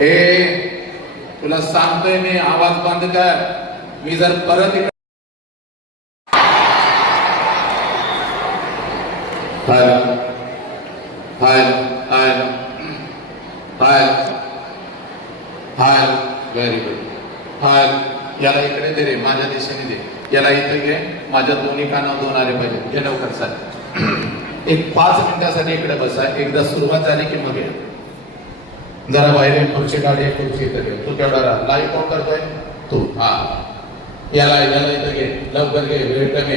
ए तुला सांगतोय मी, आवाज बंद कर. मी जर परत हाय हाय हाय हाय हाय व्हेरी गुड. हाय याला इकडे दे रे, माझ्या दिशेने दे. याला इथे घे, माझ्या दोन्ही कानावर दोन आले पाहिजे. घे लवकर चाल. एक 5 मिनिटासाठी इकडे बसा. एकदा सुरुवात झाली की मग या. जरा बाहेर खुर्ची काढे, खुर्ची इथं घे. तू तेवढा लाईव्ह कोण करतोय तू? हा याला याला इथं घे, लवकर घे, वेळ कमी.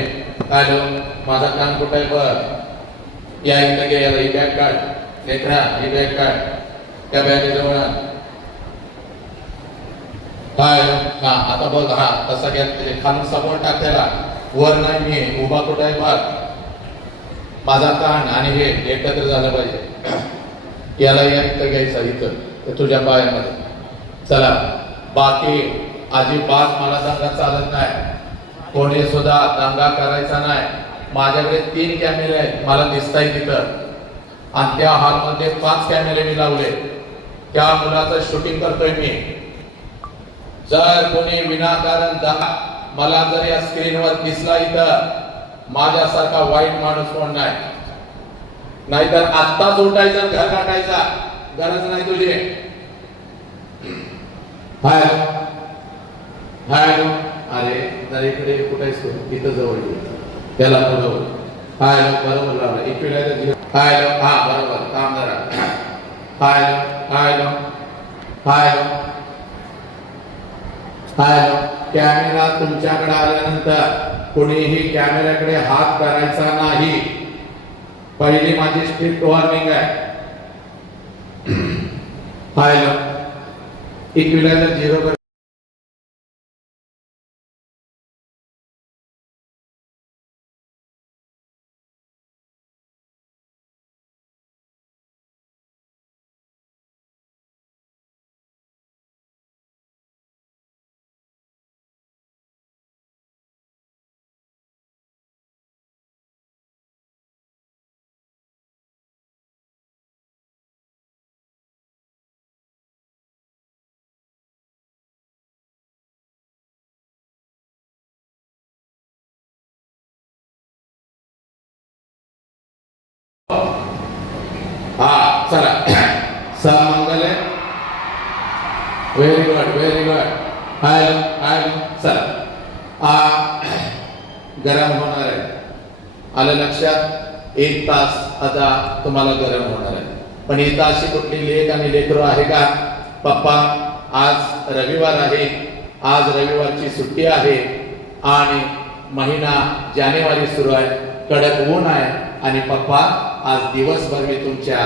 हॅलो, माझा कान कुठं आहे बघ. या इथं घे, याला ही बॅग काढ. लेकरा ही बॅग काढ. त्या बॅगेजवळ काय हा आता बघ. हा तसा घ्या, खालून समोर टाक त्याला. वर नाही, मी उभा कुठं आहे बघ. माझा कान आणि हे एकत्र झालं पाहिजे. याला या इथं घ्यायचं, इथं तुझ्या पायामध्ये. चला, बाकी अजिबात मला दंगा चालत नाही. कोणी सुद्धा दंगा करायचा नाही. माझ्याकडे 3 कॅमेरे आहेत, मला दिसताय तिथं. आणि त्या हॉलमध्ये 5 कॅमेरे मी लावले. त्या मुलाचं शूटिंग करतोय मी. जर कोणी विनाकारण दंगा मला जर या स्क्रीनवर दिसला इथं, माझ्यासारखा वाईट माणूस कोण नाही. नाहीतर आत्ताच उठायचं, घर गाठायचा. गरज नाही तुझी. हाय हाय अरे जर इकडे कुठायच इथं जवळ त्याला बरोबर. हाय बरोबर लावला. इकडे हाय हा बरोबर. काम जरा. हाय हाय हाय हाय. कॅमेरा तुमच्याकडे आल्यानंतर कोणीही कॅमेऱ्याकडे हात करायचा नाही. पहिली माझी स्ट्रिक्ट वॉर्निंग आहे. हाय इक्विलायझर 0 कर. हा चला, समंगल आहे. Very good very good. हाय हाय चला. गरम होणार आहे. आलं लक्षात? 1 तास आता तुम्हाला गरम होणार आहे. पण इथं अशी कुठली लेख आणि लेकरू आहे का? पप्पा आज रविवार आहे, आज रविवारची सुट्टी आहे आणि महिना जानेवारी सुरू आहे, कडक ऊन आहे आणि पप्पा आज दिवसभर मी तुमच्या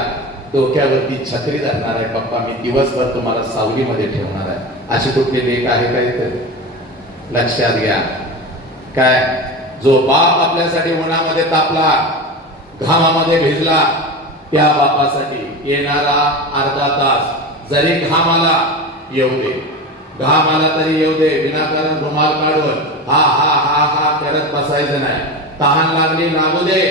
डोक्यावरती छत्री धरणार आहे. पप्पा मी दिवसभर तुम्हाला सावलीमध्ये ठेवणार आहे. अशी कुठली लेख आहे का इथे? लक्षात घ्या. काय जो बाप आपल्यासाठी उन्हामध्ये तापला, घामामध्ये भिजला, त्या बापासाठी येणारा अर्धा तास जरी घामाला येऊ दे, घामाला तरी येऊ दे, विनाकारण रुमाल काढून हा हा हा हा करत बसायचं नाही. तहान लागली लागू दे.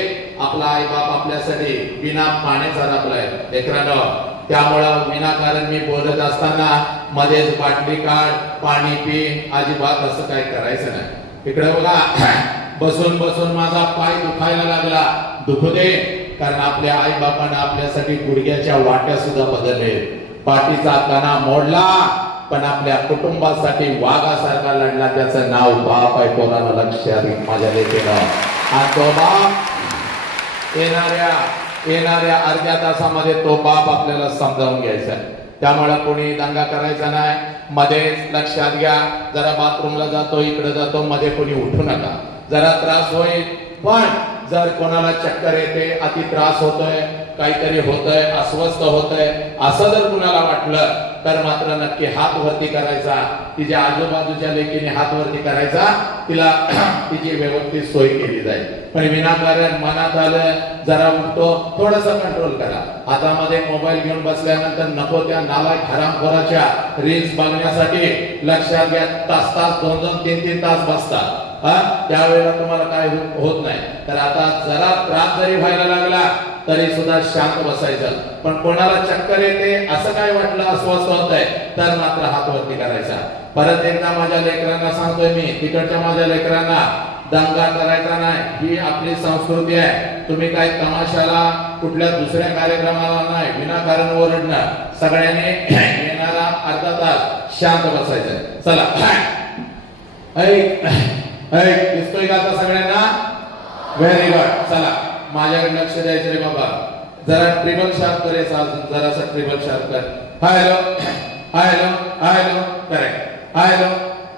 आपला आई बाप आपल्यासाठी बिना पाण्याचा राबलाय लेकरांनो. त्यामुळं विनाकारण मी बोलत असताना मध्येच बाटली काढ, पाणी पी, अजिबात असं काय करायचं नाही. इकडे बघा, बसून बसून माझा पाय दुखायला लागला. दुखू दे, कारण आपल्या आई बापानं आपल्यासाठी गुडघ्याच्या वाट्या सुद्धा बदलले. पाठीचा कणा मोडला, पण आपल्या कुटुंबासाठी वाघासारखा लढला. त्याचं नाव बाप आहे. कोणाला लक्षात माझ्या लेकीनं. आणि तो बाप येणाऱ्या अर्ध्या तासामध्ये तो बाप आपल्याला समजावून घ्यायचा आहे. त्यामुळे कोणी दंगा करायचा नाही. मध्येच लक्षात घ्या, जरा बाथरूमला जातो, इकडे जातो, मध्ये कोणी उठू नका. जरा त्रास होईल, पण जर कोणाला चक्कर येते, अति त्रास होतोय, काहीतरी होतंय, अस्वस्थ होतंय, असं जर कुणाला वाटलं तर मात्र नक्की हात वरती करायचा. तिच्या आजूबाजूच्या लेकीने हात वरती करायचा. तिला तिची व्यवस्थित सोय केली जाईल. पण विनाकारण मनात आलं, जरा उठतो, थोडस कंट्रोल करा. हातामध्ये मोबाईल घेऊन बसल्यानंतर नको त्या नालायक हरामखोराच्या रील्स बघण्यासाठी लक्षात घ्या, तास तास 2-2, 3-3 तास बसतात. त्यावेळेला तुम्हाला काय होत नाही. तर आता जरा त्रास जरी व्हायला लागला तरी सुद्धा शांत बसायचं. पण कोणाला चक्कर येते असं काय वाटलं, अस्वस्थ होतंय, तर मात्र हात वरती करायचा. परत एकदा माझ्या लेकरांना सांगतोय मी, तिकडच्या माझ्या लेकरांना दंगा करायचा नाही, ही आपली संस्कृती आहे. तुम्ही काय तमाशाला कुठल्या दुसऱ्या कार्यक्रमाला नाही विनाकारण ओरडणं. सगळ्यांनी येणारा अर्धा तास शांत बसायचं. चला ऐक ऐक, दिसतोय का आता सगळ्यांना? Very good. चला माझ्याकडे लक्ष द्यायचं रे बाबा. जरा ट्रिबल शार्प करायचा, अजून जरासा ट्रिबल शार्प कर. Hello hello hello, correct. Hello.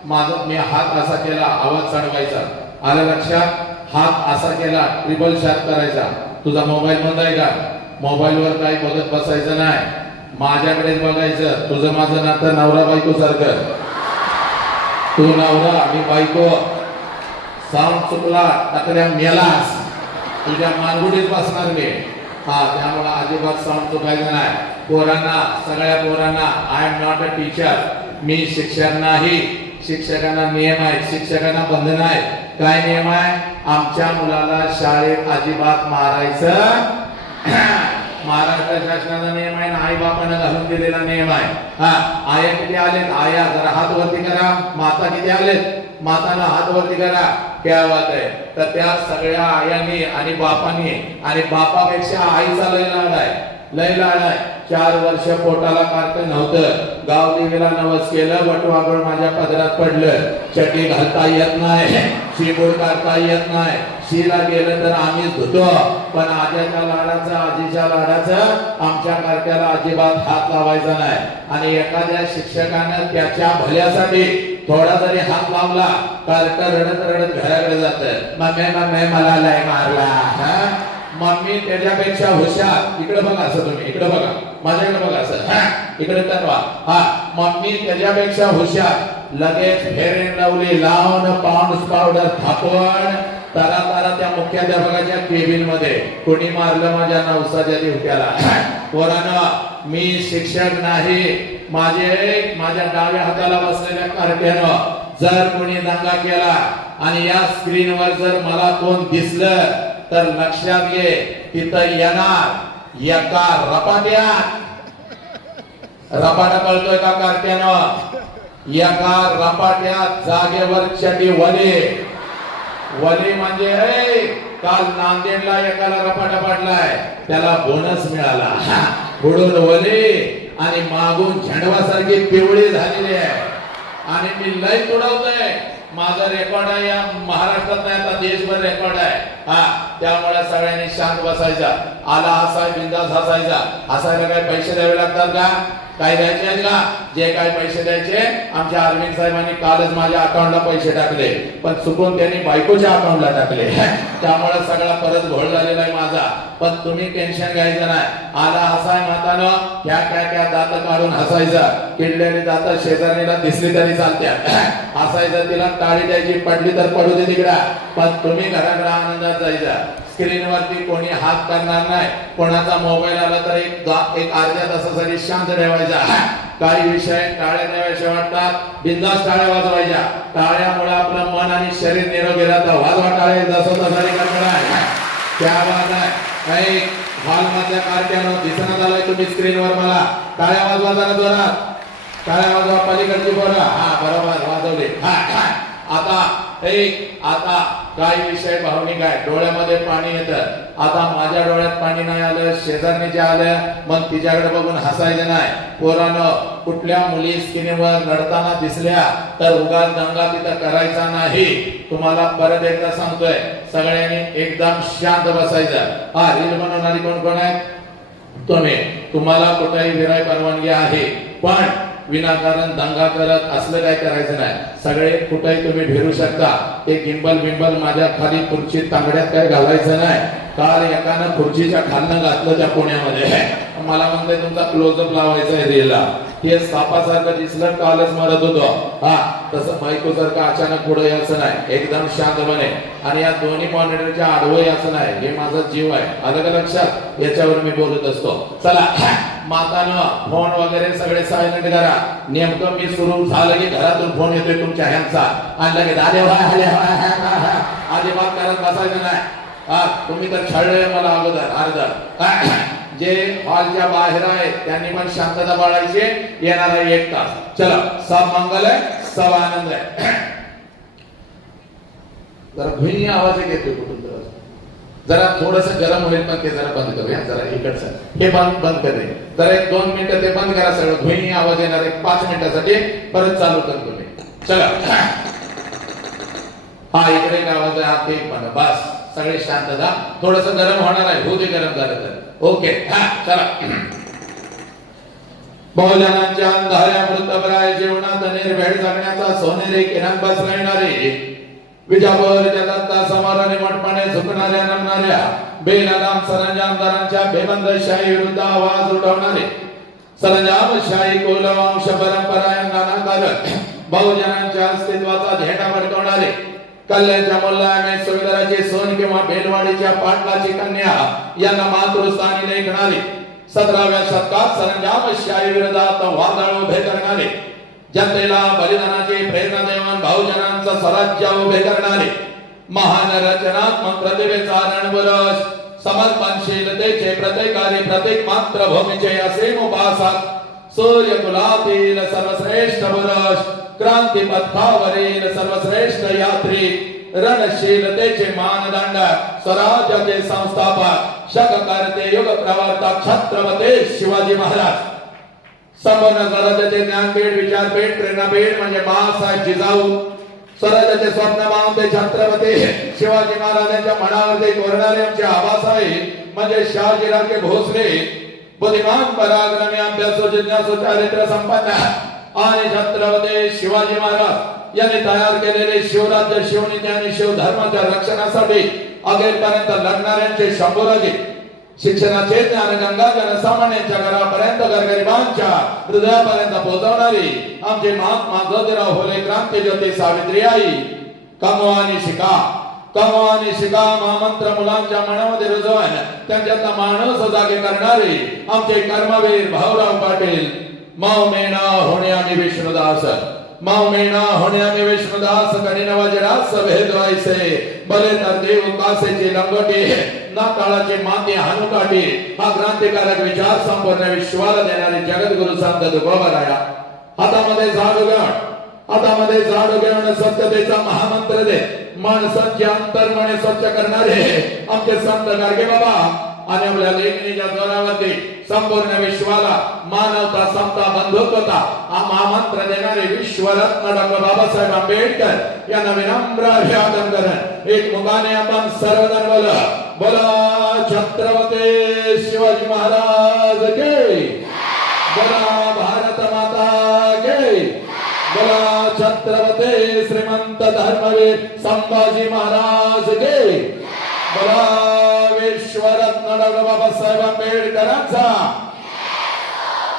माझा मी हात असा केला, आवाज चढवायचा. आलं लक्षात? हात असा केला, ट्रिबल शार्प करायचा. तुझा मोबाईल बंद आहे का? मोबाईल वर काही बघत बसायचं नाही, माझ्याकडेच बघायचं. तुझं माझं नातं नवरा बायको सारखं. तू नवरा मी बायको. साऊंड चुकला टाकल्या मेलास, तुझ्या मानगुडीत बसणार मी. त्यामुळे अजिबात साऊंड चुकायचं नाही. पोरांना, सगळ्या पोरांना, I am not a teacher, मी शिक्षक नाही. शिक्षकांना नियम आहे, शिक्षकांना बंधन आहे. काय नियम आहे? आमच्या मुलाला शाळेत अजिबात मारायचं. महाराष्ट्र शासनाचा नियम आहे, आई बापानं घालून दिलेला नियम आहे. आया किती आलेत? आया जरा हात वरती करा. माता किती आलेत? माताला हात वरती करा. क्या बात आहे. तर त्या सगळ्या आयांनी आणि बापांनी, आणि बापापेक्षा आईचा लय लाड आहे, लय लाड आहे. 4 वर्ष पोटाला कार्ट नव्हतं, गाव देवीला नवस केलं, वटवागळ माझ्या पदरात पडलं. चटी घालता येत नाही, शिबूड काढता येत नाही, शीला गेलं तर आम्हीच धुतो. पण आजीच्या लाडाचं, आजीच्या लाडाचं आमच्या कार्ट्याला अजिबात हात लावायचा नाही. आणि एखाद्या शिक्षकानं त्याच्या भल्यासाठी थोडा जरी हात लावला, कार्ट रडत रडत घराकडे जातं. मम्मी मला लय मारला. मम्मी त्याच्यापेक्षा हुशार. इकडे बघा असं, तुम्ही इकडे बघा, माझ्याकडे बघा असं, इकडे तरवा. मम्मी त्याच्यापेक्षा हुशार. लगेच फेअर अँड लवली लावून, पाऊंड्स पावडर थापून, तारा तारा त्या मुख्याध्यापकाच्या केबिन मध्ये. कोणी मारलं माझ्या नवसाच्या दिवट्याला. पोरांनो, मी शिक्षक नाही. माझ्या डाव्या हाताला बसलेल्या कार्ट्यानं जर कोणी दंगा केला आणि या स्क्रीनवर जर मला कोण दिसलं तर लक्षात घे, तिथं येणार एका रपाट्यात. रपाटा कळतोय का कार्ट्यानं? एका रपाट्यात जागेवर चटी वली. वली म्हणजे काल नांदेडला एकाला रपाटा पाडलाय, त्याला बोनस मिळाला. पुढून वली आणि मागून झेंडवासारखी पिवळी झालेली आहे. आणि मी लय तुडवतोय. माझा रेकॉर्ड आहे, या महाराष्ट्रात नाही आता देशभर रेकॉर्ड आहे. त्यामुळे सगळ्यांनी शांत बसायचा. आला हसाय, बिंदास हसायचा. हसायला काय पैसे द्यावे लागतात का? काय द्यायचे आहेत का? जे काय पैसे द्यायचे, आमच्या अरविंद साहेबांनी कालच माझ्या अकाउंटला पैसे टाकले, पण चुकून त्यांनी बायकोच्या अकाउंटला टाकले. त्यामुळे सगळा परत घोळ झालेला आहे माझा. पण तुम्ही टेन्शन घ्यायचं नाही. आला हसाय मातानं, क्या दात काढून हसायचं. किडलेली दात शेजारीला दिसली तरी चालत्यात. हसायचं, तिला टाळी द्यायची, पडली तर पडू दे तिकडा. पण तुम्ही घराकडे आनंदात जायचा. स्क्रीनवरती कोणी हात करणार नाही. कोणाचा मोबाईल आला तर एक अर्ध्या तासासाठी शांत ठेवायचा. काही विषय टाळ्या द्याव्याशा वाटतात, बिंदास टाळ्या वाजवायच्या. टाळ्यामुळे आपलं मन आणि शरीर निरोगी राहतं. वाजवा टाळ्या, जसं तसारी कल्पना आहे. त्या आवाज आहे. काही हॉल मधल्या कार्ट्यानं दिसण्यात आलाय तुम्ही स्क्रीनवर, मला टाळ्या वाजवा जरा जोरात. टाळ्या वाजवा, पलीकडची बोला. बरोबर वाजवले. आता काही विषय भावनिक आहे. डोळ्यामध्ये पाणी येतं. आता माझ्या डोळ्यात पाणी नाही आलं, शेजारणीच्या आलं, मग तिच्याकडे बघून हसायचं नाही. पोरानं, कुठल्या मुली स्क्रीनवर रडताना दिसल्या तर उगाच दंगा तिथं करायचा नाही. तुम्हाला परत एकदा सांगतोय, सगळ्यांनी एकदम शांत बसायचं. रील बनवणारी कोण कोण आहे? तुम्हाला कुठेही विराय परवानगी आहे, पण विनाकारण दंगा करत असलं काय करायचं नाही. सगळे कुठेही तुम्ही फिरू शकता. ते गिंबल बिंबल माझ्या खाली खुर्चीत तांगड्यात काय घालायचं नाही. काल एकानं खुर्चीच्या खालनं घातलं त्या पुण्यामध्ये. मला म्हणते तुमचा क्लोजअप लावायचा आहे रीलला. ते सापासारखं दिसलं, कालच मरत होतो. तसं बायको सारखं अचानक पुढे यायचं नाही. एकदम शांतपणे. आणि या दोन्ही मॉनिटरच्या आडवं यायचं नाही. हे माझा जीव आहे. आलं का लक्षात? याच्यावर मी बोलत असतो. चला मातानं फोन वगैरे सगळे सायलेंट करा. नेमकं मी सुरू झालं की घरातून फोन येतोय तुमच्या ह्यांचा आणि लगेच अजिबात करत बसायचं नाही. तुम्ही तर छळले मला अगोदर अर्ध. जे हॉलच्या बाहेर आहेत त्यांनी पण शांतता पाळायची. येणारा 1 तास चला. सब मंगल आहे, सब आनंद आहे. जरा ध्वनी आवाज येतोय कुठून तर जरा थोडस गरम होईल पण ते जरा बंद करूया. जरा इकडचं हे बंद करे जरा 1-2 मिनिटं ते बंद करा. सगळं ध्वनी आवाज येणार 5 मिनिटासाठी परत चालू करतो मी. चला. हा इकडे एक आवाज आहे. हा ते पण बस सगळे शांतता. थोडस गरम होणार आहे. होते गरम झालं तर ओके. चला. बहुजनांच्या अंधाऱ्या मृतप्राय जीवनात निर्भेळ जगण्याचा सोनेरी किरण बसविणारे विजापूरच्या दत्ता समोराने मोठपणे झुकणाऱ्या नमणाऱ्या बेलगाम सरंजामदारांच्या बेबंदशाही विरुद्ध आवाज उठवणारे सरंजामशाही कुलवंश परंपरा यांना नाकारत बहुजनांच्या अस्तित्वाचा झेंडा फडकवणारे कल्याणच्या मुल्ला सुविधाराची सोन किंवा बेलवाडीच्या पाटलाची कन्या यांना मातृस्थानी लेखणारे 17व्या शतकात सरंजामशाही विरोधात वादळ उभे करणारे जनतेला बलिदानाची प्रेरणा देऊन बहुजनांचं स्वराज्य उभे करणारे महान रचनात्मक प्रतिभेचा रणपुरुष समर्पणशीलतेचे प्रत्येकारी प्रत्येक मातृभूमीचे असीम उपासक सूर्यकुलातील सर्वश्रेष्ठ पुरुष क्रांती पथावरील सर्वश्रेष्ठ यात्री रणशीलतेचे मानदंड स्वराज्याचे संस्थापक शककर्ते युग प्रवर्तक छत्रपती शिवाजी महाराज संपूर्ण स्वराज्याचे ज्ञानपीठ विचारपीठ प्रेरणापीठ म्हणजे बाळासाहेब जिजाऊ स्वराज्याचे स्वप्नमान ते छत्रपती शिवाजी महाराजांच्या मनावरती कोरणारे आमचे आबासाहेब म्हणजे शहाजीराजे भोसले बुद्धिमान पराक्रमी अभ्यासू जिज्ञासू चारित्र्य संपन्न आणि छत्रपती शिवाजी महाराज यांनी तयार केलेले शिवराज्य शिवनीती आणि शिवधर्माच्या रक्षणासाठी अखेरपर्यंत लढणाऱ्यांचे शंभूराजे शिक्षणाचे ज्ञान गंगा जनसामान्यांच्या घरापर्यंत गरगरिबांच्या हृदयापर्यंत पोहोचवणारी आमचे महात्मा ज्योतिराव फुले क्रांती ज्योती सावित्री आई कमवानी शिका महामंत्र मुलांच्या मनामध्ये रुजवून त्यांच्यातला माणूस जागे करणारे आमचे कर्मवीर भाऊराव पाटील मौमेना होण्याने विष्णुदास कठीण वज्रास भेदवायचे भले तर देव कासेची लंगोटी ना ताळाची माती हानुकाठी हा क्रांतिकारक विचार संपूर्ण विश्वाला देणारे जगद्गुरु संत तुकोबाराया हातामध्ये झाडू घेऊन सत्यतेचा महामंत्र दे माणसांचे अंतर्मने स्वच्छ करणारे आमचे संत गाडगे बाबा आणि आपल्या लेखणीच्या जोरावरती संपूर्ण विश्वाला मानवता समता बंधुत्वता हा महामंत्र देणारे विश्वरत्न डॉक्टर बाबासाहेब आंबेडकर यांना विनम्र अभिवादन करत एक मुखाने आपण सर्वजण बोला छत्रपती शिवाजी महाराज की बोला भारत माता की बोला छत्रपती श्रीमंत धर्मवीर संभाजी महाराज की बोला विश्वरत्न डॉक्टर बाबासाहेब आंबेडकरांचा.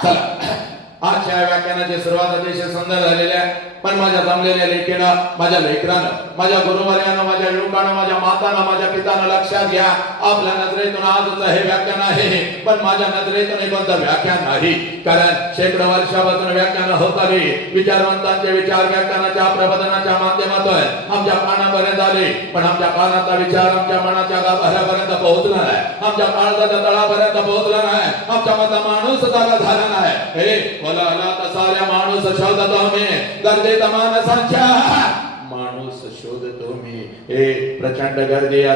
चला आजच्या व्याख्यानाची सुरुवात अतिशय सुंदर झालेली आहे. पण माझ्या जमलेल्या लेखीनं माझ्या लेकरानं माझ्या गुरुवर्यानं माझ्या युवकानं माझ्या मातानं माझ्या पितानं लक्षात घ्या आपल्या नजरेतून आजच हे व्याख्यान आहे पण माझ्या नजरेतून हे कोणतं व्याख्यान नाही. कारण शेकडो वर्षापासून व्याख्यान होत आली. विचारवंतांचे विचार व्याख्यानाच्या प्रबोधनाच्या माध्यमातून आमच्या कानापर्यंत आले पण आमच्या कानाचा विचार आमच्या मनाच्या गाभाऱ्यापर्यंत पोहोचला नाही. आमच्या काळजाच्या तळापर्यंत पोहोचला नाही. आमच्या मधला माणूस जागा झाला नाही. हे बोला साऱ्या माणूस शोधतो मी गर्दीत माणसांच्या माणूस शोधतो मी. हे प्रचंड गर्दी या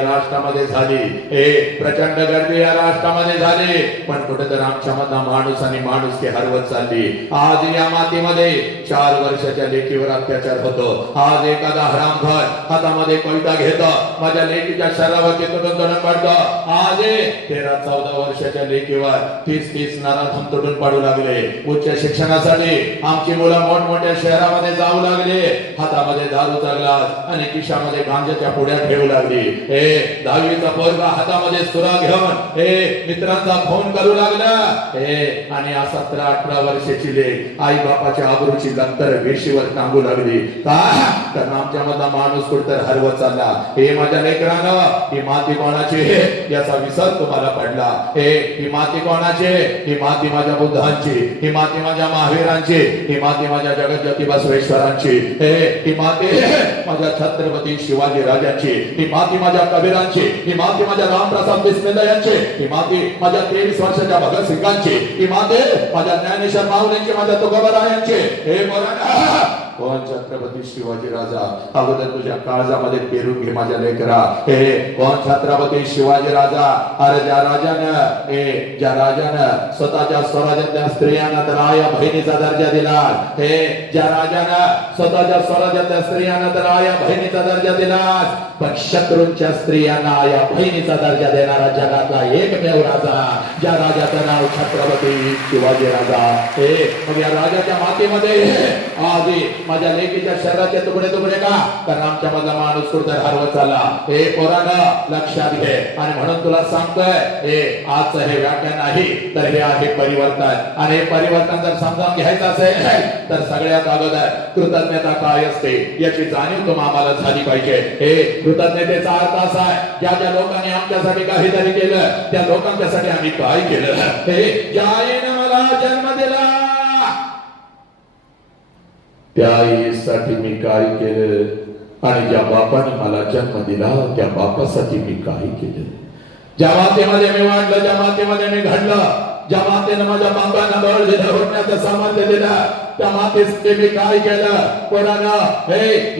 राष्ट्रामध्ये झाली पण कुठेतरी आमच्या मधला माणूस आणि माणूस की हरवत चालली. आज या मातीमध्ये 4 वर्षाच्या लेकीवर अत्याचार होतो. आज एखादा हरामखोर हातामध्ये कोयता घेतो माझ्या लेकीच्या शरीरावरती तुटून पडतो. आज 13-14 वर्षाच्या लेकीवर 30 नराधम तुटून पडू लागले. उच्च शिक्षणासाठी आमची मुलं मोठमोठ्या शहरामध्ये जाऊ लागले. हातामध्ये दारूचा ग्लास आणि खिशामध्ये गांजा त्याच्या पुढ्या ठेवू लागली. हे 10वीचा पोरगा हातामध्ये सुरा घेऊन मित्रांचा फोन करू लागला. आणि 17-18 वर्षाची लेक आई बापाच्या आबरूची लंतर वेशीवर टांगू लागली. का तर आमच्या मधला माणूस कुठतर हरवत चालला. हे माझ्या लेकरानं, ही माती कोणाची याचा विसर तुम्हाला पडला. ही माती कोणाची? ही माती माझ्या बुद्धांची, ही माती माझ्या महावीरांची, ही माती माझ्या जगज्योती बसवेश्वरांची, ही माती माझ्या छत्रपती शिवाजी राजांची, ही माती माझ्या कबीरांची, ही माती माझ्या रामप्रसाद बिस्मिल्ला यांची, ही माती माझ्या 23 वर्षाच्या भगतसिंगांची, ही माती माझ्या ज्ञानेश्वर माऊलींची, माझ्या तुकोबारायांची. हे बोला कोण? छत्रपती शिवाजी राजा. अगोदर तुझ्या काळजामध्ये पेरून घे माझ्या लेकरा. कोण? छत्रपती शिवाजी राजा. अरे ज्या राजानं स्वतःच्या स्वराज्यातल्या स्त्रियांना तर आया बहिणीचा दर्जा दिला. ज्या राजानं स्वतःच्या स्वराज्यातल्या स्त्रियांना तर आया बहिणीचा दर्जा दिला, पण शत्रूंच्या स्त्रियांना आया बहिणीचा दर्जा देणारा जगातला एकमेव राजा, ज्या राजाचं नाव छत्रपती शिवाजी राजा. मग या राजाच्या मातीमध्ये आधी माझ्या लेकीच्या शरीराचे तुकडे तुकडे का? कारण आमच्या मधला माणूस कुठे हरवत चालला. हे पोरांनो लक्षात घे. आणि म्हणून तुला सांगतोय आजचं हे व्याख्यान नाही तर हे आहे परिवर्तन. आणि हे परिवर्तन जर समजावून घ्यायचं असेल तर सगळ्यात अगोदर कृतज्ञता काय असते याची जाणीव तुम्हाला झाली पाहिजे. कृतज्ञतेचा अर्थ असा आहे ज्या ज्या लोकांनी आमच्यासाठी काहीतरी केलं त्या लोकांच्यासाठी आम्ही काय केलं. ज्या आईने मला जन्म दिला त्या आईसाठी मी काय केलं, आणि ज्या बापाने मला जन्म दिला त्या बापासाठी मी काय केलं. ज्या मातेमध्ये मी वाढलं, ज्या मातेमध्ये मी घडलं, ज्या मातेने माझ्या बापांना बळ दिलं, उठण्याचं सामर्थ्य दिलं, त्या मातेसाठी मी काय केलं. कोणानं?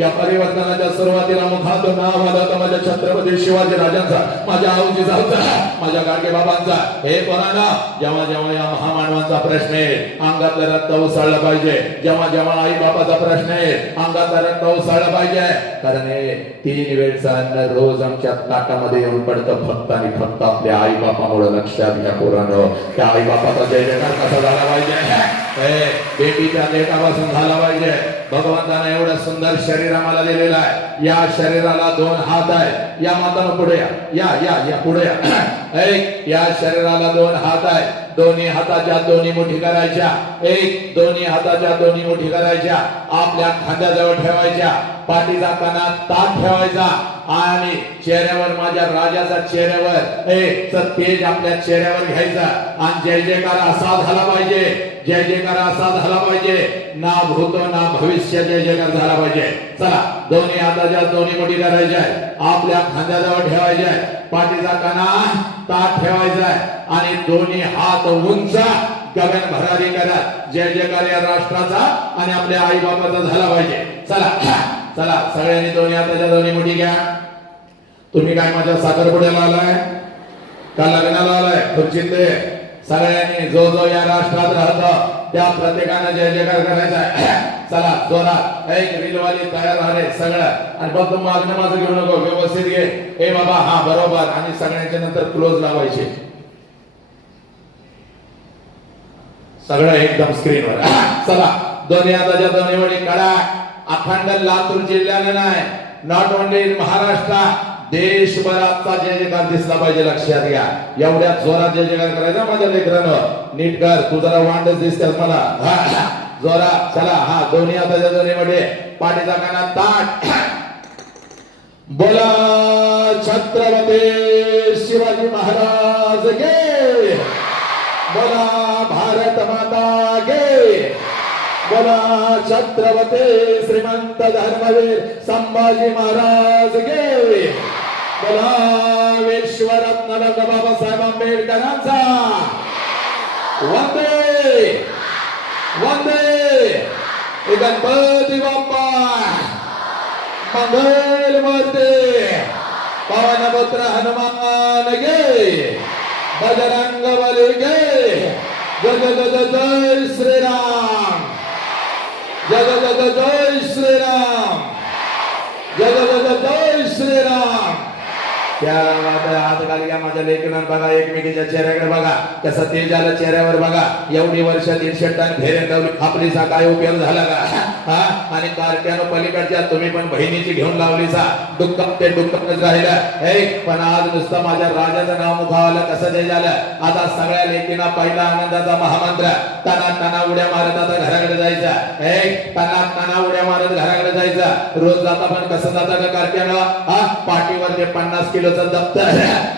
या परिवर्तनाच्या सुरुवातीला मुखातून नाव आलं होतं माझ्या छत्रपती शिवाजी राजांचा, माझ्या आऊजी जाऊचा, माझ्या गाडगे बाबांचा. कोणानं? जेव्हा जेव्हा या महामानवांचा प्रश्न आहे अंगातलं रक्त उसळलं पाहिजे, जेव्हा जेव्हा आई बापाचा प्रश्न आहे अंगातलं रक्त उसळलं पाहिजे. कारण हे 3 वेळचं अन्न रोज आमच्या ताटामध्ये येऊन पडतं फक्त आणि फक्त आपल्या आई बापामुळे. लक्षात घ्या पोरांनो, त्या आई बापाचा जय जयकार कसा झाला पाहिजे. बेटीच्या देठापासून झाला पाहिजे. भगवंताने एवढं सुंदर शरीर आम्हाला दिलेलं आहे. या शरीराला 2 हात आहे. या मातानं पुढे या या या पुढे या. या शरीराला 2 हात आहे. दोन्ही हाताच्या दोन्ही मुठी करायच्या. दोन्ही हाताच्या दोन्ही मुठी करायच्या. आपल्या खांद्याजवळ ठेवायच्या. पाठीचा कणा ताट ठेवायचा आणि चेहऱ्यावर माझ्या राजाचा चेहऱ्यावर तेज आपल्या चेहऱ्यावर घ्यायचा आणि जय जयकार असा झाला पाहिजे. जय जयकार असा झाला पाहिजे. ना भूत ना भविष्य जय जयकार झाला पाहिजे. चला दोन्ही हाताच्या दोन्ही मुठी करायच्या. आपल्या खांद्याजवळ ठेवायच्या. पाठीचा कणा ताट ठेवायचा आणि दोन्ही हात उंच गगन भरारी करत जय जयकार या राष्ट्राचा आणि आपल्या आई बापाचा झाला पाहिजे. चला चला सगळ्यांनी दोन्ही हाताच्या दोन्ही मुठी घ्या. तुम्ही काय माझ्या साखरपुड्याला आलाय का लग्नाला आलाय? खुर्चीत सगळ्यांनी जो जो या राष्ट्रात राहतो त्या प्रत्येकाने जय जयकार करायचा. चला जोरात. रीलवाली तयार झाले सगळं. आणि बघ मागणं माझं घेऊ नको, व्यवस्थित घे. हे बाबा हा बरोबर. आणि सगळ्यांच्या नंतर क्लोज लावायचे सगळं एकदम स्क्रीनवर. चला दोन्ही हाताच्या दोन्ही वडी काढा. अखंड लातूर जिल्ह्याने नाही, नॉट ओनली इन महाराष्ट्र, देशभराचा जय जयकार दिसला पाहिजे. लक्षात घ्या. एवढ्या जोरात जय जयकार करायचा माझ्या लेकरानं. नीट कर, तू जरा वांडच दिसतेस मला. जोरात. चला हा दोन्ही हाताच्या दोन्ही मध्ये पाठीचा काना ताट. बोला छत्रपती शिवाजी महाराज गे. बोला भारत माता गे. बोला छत्रपती श्रीमंत धर्मवीर संभाजी महाराज गे. बोला विश्वरत्न डॉक्टर बाबासाहेब आंबेडकरांचा वंदे वंदे. गणपती बाप्पा मंगल मूर्ती. पवन पुत्र हनुमान गे. बजरंग बली गे. जय जय जय श्रीराम. जय जय जय श्रीराम. जय जय जय श्रीराम. त्या हात खाली घ्या माझ्या लेखनात बघा, एकमेकीच्या चेहऱ्याकडे बघा, कसं तेज आलं चेहऱ्यावर बघा. एवढी वर्ष 150 टन घेरे लावली, आपलीचा काय उपयोग झाला का? हा, आणि कारट्यानं पलीकडच्या तुम्ही पण बहिणीची घेऊन लावलीचा, दुःख ते दुःखच राहिलं. हे पण आज नुसतं माझ्या राजाचं नाव मुखावलं, कसं ते झालं. आता सगळ्या लेकीना पहिला आनंदाचा महामंत्र, तना तना उड्या मारत आता घराकडे जायचा. हे तना तना उड्या मारत घराकडे जायचा. रोज जाता पण कसं जाता का कारट्यानं? हा, पाठीवर ते 50 किलोचं दप्तर,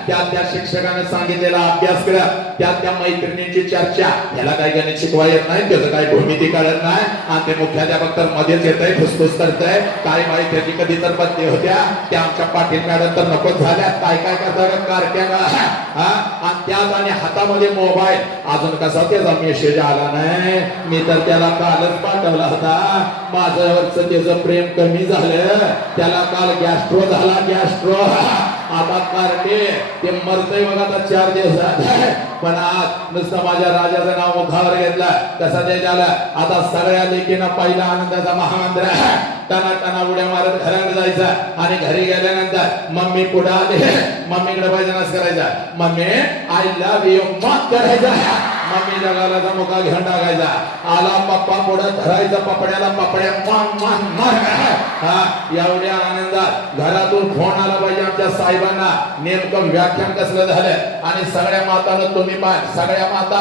त्या शिक्षकाने सांगितलेला अभ्यास करा, त्या मैत्रिणींची चर्चा. याला काही गणित शिकवा येत नाही, त्याचं काही भूमिती कळत नाही, आणि ते मुख्याध्यापक तर मध्येच येत आहे, फुसफुस करतंय. काय माहिती त्याची कधी तर बदली होत्या, त्या आमच्या पाटील मॅडम तर नकोच झाल्या. काय काय करता कारट्याला? हा, आणि त्यात आणि हातामध्ये मोबाईल. अजून कसा त्याचा मेसेज आला नाही, मी तर त्याला कालच पाठवला होता. माझ्यावरच त्याचं प्रेम कमी झालं, त्याला काल गॅस्ट्रो झाला, गॅस्ट्रो. आता कारटे ते मरतय बघा आता 4 दिवसात. पण आज नुसतं माझ्या राजाचं नाव मुखावर घेतलं, कसं ते झालं. आता सगळ्या लेकीनं पहिला आनंदाचा महामंत्र, टना टना उड्या मारत घराकडे जायचा. आणि घरी गेल्यानंतर मम्मी पुढे आले, मम्मीकडे पाहिजे करायचा, मम्मी आय लव्ह यू मग करायचा. मम्मी जगाला मुका घेऊन टाकायचा. आला पप्पा पुढे धरायचा पपड्याला, पपड्या मान मान मान. हा, एवढ्या आनंदात घरातून फोन आला पाहिजे आमच्या साहेबांना, नेमकं व्याख्यान कसलं झालं. आणि सगळ्या मातानं तुम्ही पण, सगळ्या माता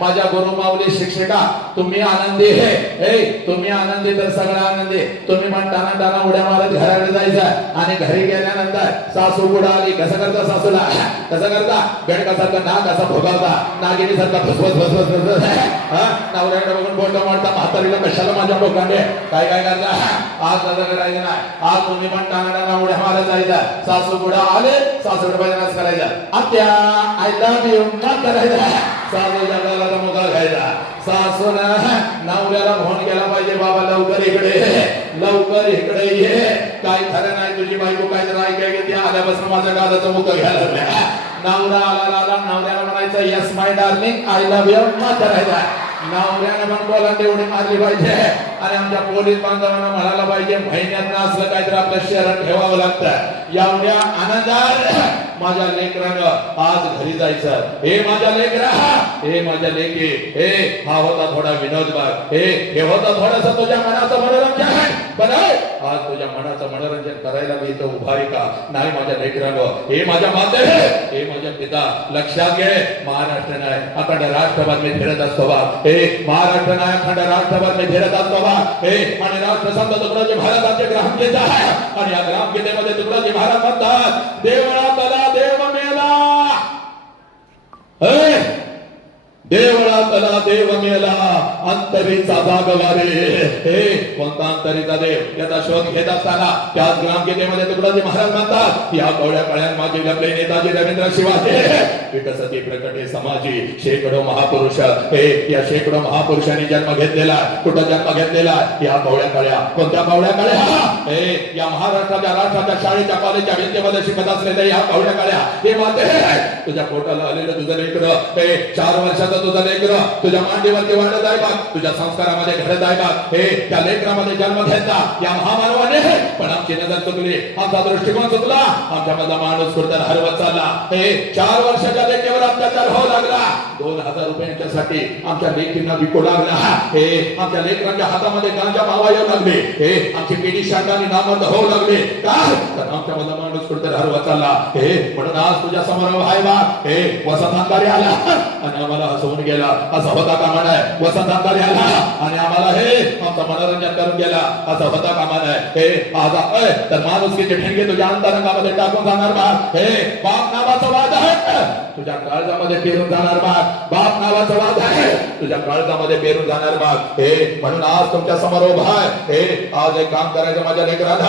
माझ्या गुरुमाऊली शिक्षिका, तुम्ही आनंदी हे, तुम्ही आनंदी तर सगळं आनंदी. तुम्ही पण टाना टाना उड्या मारत घराकडे जायचं. आणि घरी गेल्यानंतर सासू पुढे आली, कसं करता सासूला? कसं करता? बेडकासारखं नाक असं भोगावता, नागिनी सारखा फसवत फसवत फसवत. हा, नवऱ्याकडे बघून बोलतो मारता, म्हातारीला कशाला माझ्या डोकांडे काय काय करता? आज तसं करायचं नाही. आज तुम्ही पण टाना टाना उड्या मारत जायचं. सासू पुढे आले, सासूकडे भजनाच करायचं. आत्या आय लव्ह यू मग करायचा. सासू जगाला मुका घ्यायचा. सासून नवऱ्याला फोन केला पाहिजे, बाबा लवकर इकडे, लवकर इकडे ये. काय खरं नाही, तुझी बायको काय तर ऐकाय घेते, आल्यापासून माझ्या गालाचं मुका घ्यायला लागल्या. नवरा आला, नवऱ्याला म्हणायचं yes my darling I love you मग करायचा. नवऱ्यानं पण बोला तेवढी मारली पाहिजे. आणि आमच्या पोलीस बांधवांना म्हणायला पाहिजे, महिन्यात असलं काहीतरी आपल्या शहरात ठेवावं लागतं. एवढ्या आनंदात माझ्या लेकरानं आज घरी जायचं. हे माझ्या लेकरा, हे माझ्या लेकी, हे हा होता थोडा विनोद बाग, हे होता थोडासा तुझ्या मनाचं मनोरंजन. पण आज तुझ्या मनाचं मनोरंजन करायला मी इथं उभा आहे का? नाही माझ्या लेकरानं, हे माझ्या माते, हे माझ्या पिता. लक्षात घे, महाराष्ट्र नाही अखंड राष्ट्रभर मी फिरत असतो बा. हे महाराष्ट्र नाही अखंड राष्ट्रभर मी फिरत असतो बा. हे आणि राष्ट्रसंत तुकडोजी महाराजांचे ग्रामगीत आहे. आणि या ग्रामगीतेमध्ये तुकडोजी महाराज म्हणतात, देवळातला देव मेला, देवळातला देव मेला, अंतरीचा जागवारे. हे कोणता अंतरीचा देव याचा शोध घेत असताना त्याच ग्रामगीतेमध्ये तुकडोजी महाराज म्हणतात, या कवड्या कळ्यांमागे लपले नेताजी रवींद्र शिवाजी, विकसती प्रकटे समाजी शेकडो महापुरुष. हे या शेकडो महापुरुषांनी जन्म घेतलेला, कुठं जन्म घेतलेला? या कवड्या कळ्या. कोणत्या कवड्या कळ्या? हे या महाराष्ट्राच्या राष्ट्राच्या शाळेच्या कॉलेजच्या भिंतीमध्ये शिकत असलेल्या या कवड्या कळ्या. हे माते, तुझ्या पोटाला आलेलं तुझं लेकरं, हे 4 वर्षाचं तुझं लेकरं तुझ्या मांडीवरती वाढत आहे बा, तुझ्या संस्कारामध्ये घडत आहे बा. हे त्या लेकरामध्ये जन्म घेतला या महामानवाने. पण आमची नजर चुकली, आमचा दृष्टिकोन चुकला, आमच्यामधला माणूस कुठं हरवत चालला. हे 4 वर्षाच्या लेकीवर अत्याचार होऊ लागला. 2000 रुपयांच्यासाठी आमच्या लेकींना विकू लागला. हे आमच्या लेकरांच्या हातामध्ये गांजा मावा येऊ लागले. हे आमची पिढी शाखाने नामर्द होऊ लागले. काय? तर आमच्यामधला माणूस कुठं हरवत चालला. हे म्हणून आज तुझ्या समोर आहे बा. हे वसंतांकारी आला आणि आम्हाला हसवून गेला, असा होता कामा नये. वसंतांकारी आला आणि आम्हाला हे आमचं मनोरंजन करून गेला, असा होता कामा नये. हे आज तर माणुसकीचे ठेंगे तुझ्या अंतरंगामध्ये टाकून जाणार बा. हे बाप नावाचा वाद आहे तुझ्या काळजामध्ये पेरून जाणार बा. बाप नावाचा वाद आहे तुझ्या काळजामध्ये पेरून जाणार बा. हे म्हणून आज तुमच्या समोर उभा आहे. हे आज एक काम करायचं माझ्या लेकराला,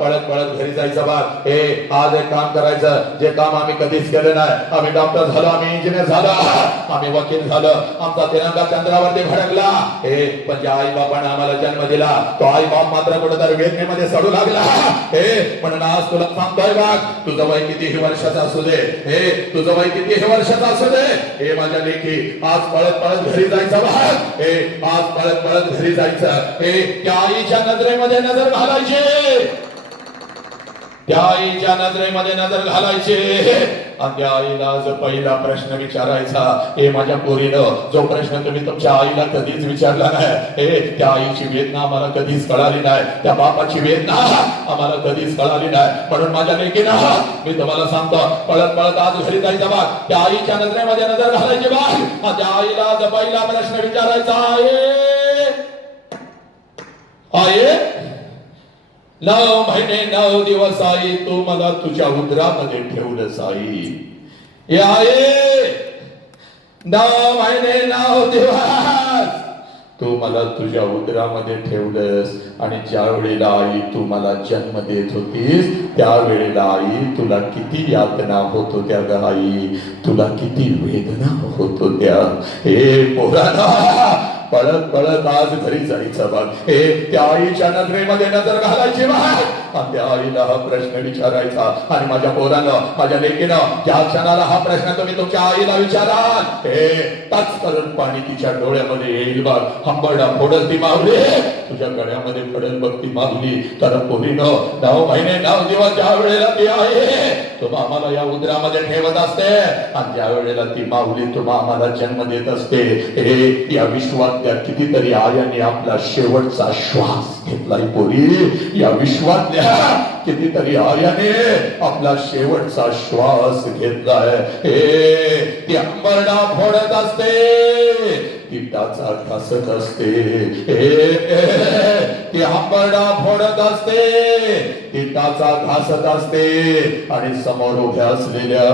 पळत पळत घरी जायचं बा. हे आज एक काम करायचं जे काम आम्ही कधीच केलं नाही. आम्ही डॉक्टर झालो, आम्ही इंजिनियर झालो, आम्ही वकील झालो, आमचा तिरंगा चंद्रावरती भडकला. हे पण ज्या आई बापाने आम्हाला जन्म दिला तो आई बाप मात्र कुठेतरी वेदनेमध्ये सडू लागला. हे म्हणून आज तुला सांगतोय बघ, तुझं वय कितीही वर्षाचं असू दे, हे तुझं वय कितीही वर्षाचं असू दे, हे माझ्या लेकी आज पळत पळत घरी जायचं बघ. हे आज पळत पळत घरी जायचं. हे त्या आईच्या नजरेमध्ये नजर घालायची. त्या आईच्या नजरेमध्ये नजर घालायचे आणि त्या आईला जो पहिला प्रश्न विचारायचा, हे माझ्या पोरीनं जो प्रश्न तुम्ही तुमच्या आईला कधीच विचारला नाही, हे त्या आईची वेदना आम्हाला कधीच कळाली नाही, त्या बापाची वेदना आम्हाला कधीच कळाली नाही. म्हणून माझ्या लेकीनं मी तुम्हाला सांगतो, पळत पळत आज घरी जायचा बाग, त्या आईच्या नजरेमध्ये नजर घालायची बाग, त्या आईला जो पहिला प्रश्न विचारायचा, आहे 9 महिने 9 दिवस आई तू मला तुझ्या उदरामध्ये ठेवलंस आई. हे आहे 9 महिने 9 दिवस तू मला तुझ्या उदरामध्ये ठेवलंस आणि ज्या वेळेला आई तू मला जन्म देत होतीस त्यावेळेला आई तुला किती यातना होत होत्या ग आई, तुला किती वेदना होत होत्या. हे पोरांनो पळत पळत आज घरी जायचं बघ, हे त्या आईच्या नजरेमध्ये नजर घालायची बघ आणि त्या आईला हा प्रश्न विचारायचा. आणि माझ्या पोरानं माझ्या लेकीनं ज्या क्षणाला हा प्रश्न तुम्ही तुमच्या आईला विचाराल, हे टच करून पाणी तिच्या डोळ्यामध्ये येईल बघ. हंबरडा फोडल ती माऊली, तुझ्या गळ्यामध्ये पडेल बघ ती माऊली. कारण पोरीनं 9 महिने 9 दिवस ज्या वेळेला ती आहे तुम्हा आम्हाला या उदरामध्ये ठेवत असते आणि ज्या वेळेला ती माऊली तुम्हा आम्हाला जन्म देत असते, हे या विश्वात त्या कितीतरी आयाने आपला शेवटचा श्वास घेतलाय पोरी. या विश्वातल्या कितीतरी आयाने आपला शेवटचा श्वास घेतलाय. हे ती अंबरडा फोडत असते, ती टाचा घासत असते, ती अंबरडा फोडत असते, ती टाचा घासत असते आणि समोर उभ्या असलेल्या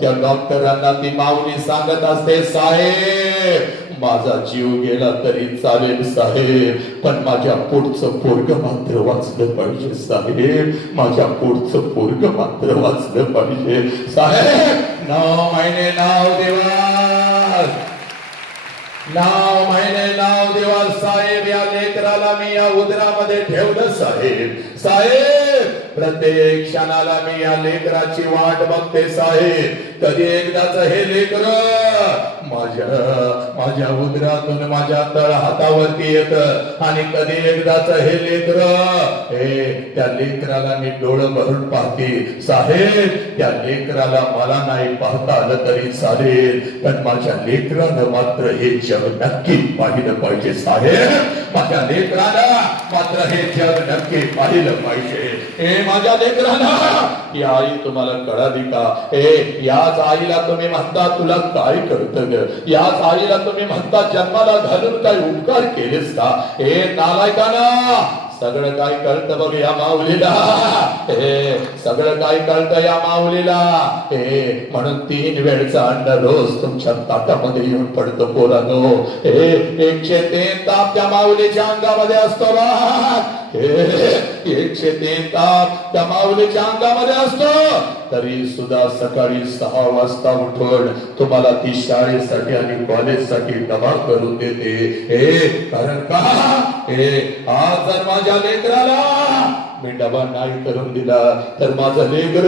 त्या डॉक्टरांना ती माऊली सांगत असते, साहेब माझा जीव गेला तरी चालेल साहेब, पण माझ्या पुढचं पोरग मात्र वाचलं पाहिजे साहेब, माझ्या पुढचं पोरग मात्र वाचलं पाहिजे साहेब. 9 महिने 9 दिवस 9 महिने 9 दिवस साहेब या लेकराला मी या उदरामध्ये ठेवलं साहेब. साहेब प्रत्येक क्षणाला मी या लेकराची वाट बघते साहेब, कधी एकदाच हे लेकर माझ्या उदरातून माझ्या तळ हातावरती येत आणि कधी एकदाच हे लेकर, हे त्या लेकराला मी डोळं भरून पाहते साहेब. त्या लेकराला मला नाही पाहता आलं तरी चालेल, पण माझ्या लेकरानं मात्र हे जग नक्की पाहिलं पाहिजे साहेब. माझ्या लेकराला मात्र हे जग नक्की पाहिलं पाहिजे. हे माझ्या लेकराला ही आई तुम्हाला कळाली का? हे याच आईला तुम्ही म्हणता तुला काय कळतं ग? याच आईला तुम्ही म्हणता जन्माला घालून काय उपकार केलेस का? हे नालायकाना सगळं काय कळतं बघ या माऊलीला, हे सगळं काय कळतं या माऊलीला. हे म्हणून 3 वेळचा अंड रोज तुमच्या ताटामध्ये येऊन पडतो पोरांनो. हे 103 ताप त्या माऊलीच्या अंगामध्ये असतो बा. हे 103 ताप त्या माऊलीच्या अंगामध्ये असतो, तरी सुद्धा सकाळी 6 वाजता उठून तुम्हाला ती शाळेसाठी आणि कॉलेजसाठी डबा करून देते. हे कारण का? हे आज जर माझ्या लेकराला मी डबा नाही करून दिला तर माझं लेकर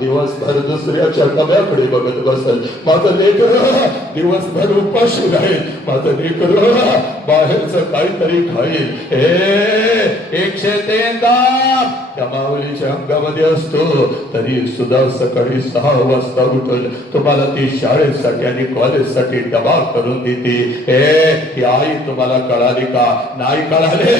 दिवसभर दुसऱ्याच्या डब्याकडे बघत बसल, माझं लेकर दिवसभर उपाशी राहील, माझं लेकर बाहेरचं काहीतरी खाईल. हे 103 ताप त्या माऊलीच्या अंगामध्ये असतो, तरी सुद्धा सकाळी 6 वाजता उठून तुम्हाला ती शाळेसाठी आणि कॉलेजसाठी डबा करून देते. हे आई तुम्हाला कळाली का? नाही कळाले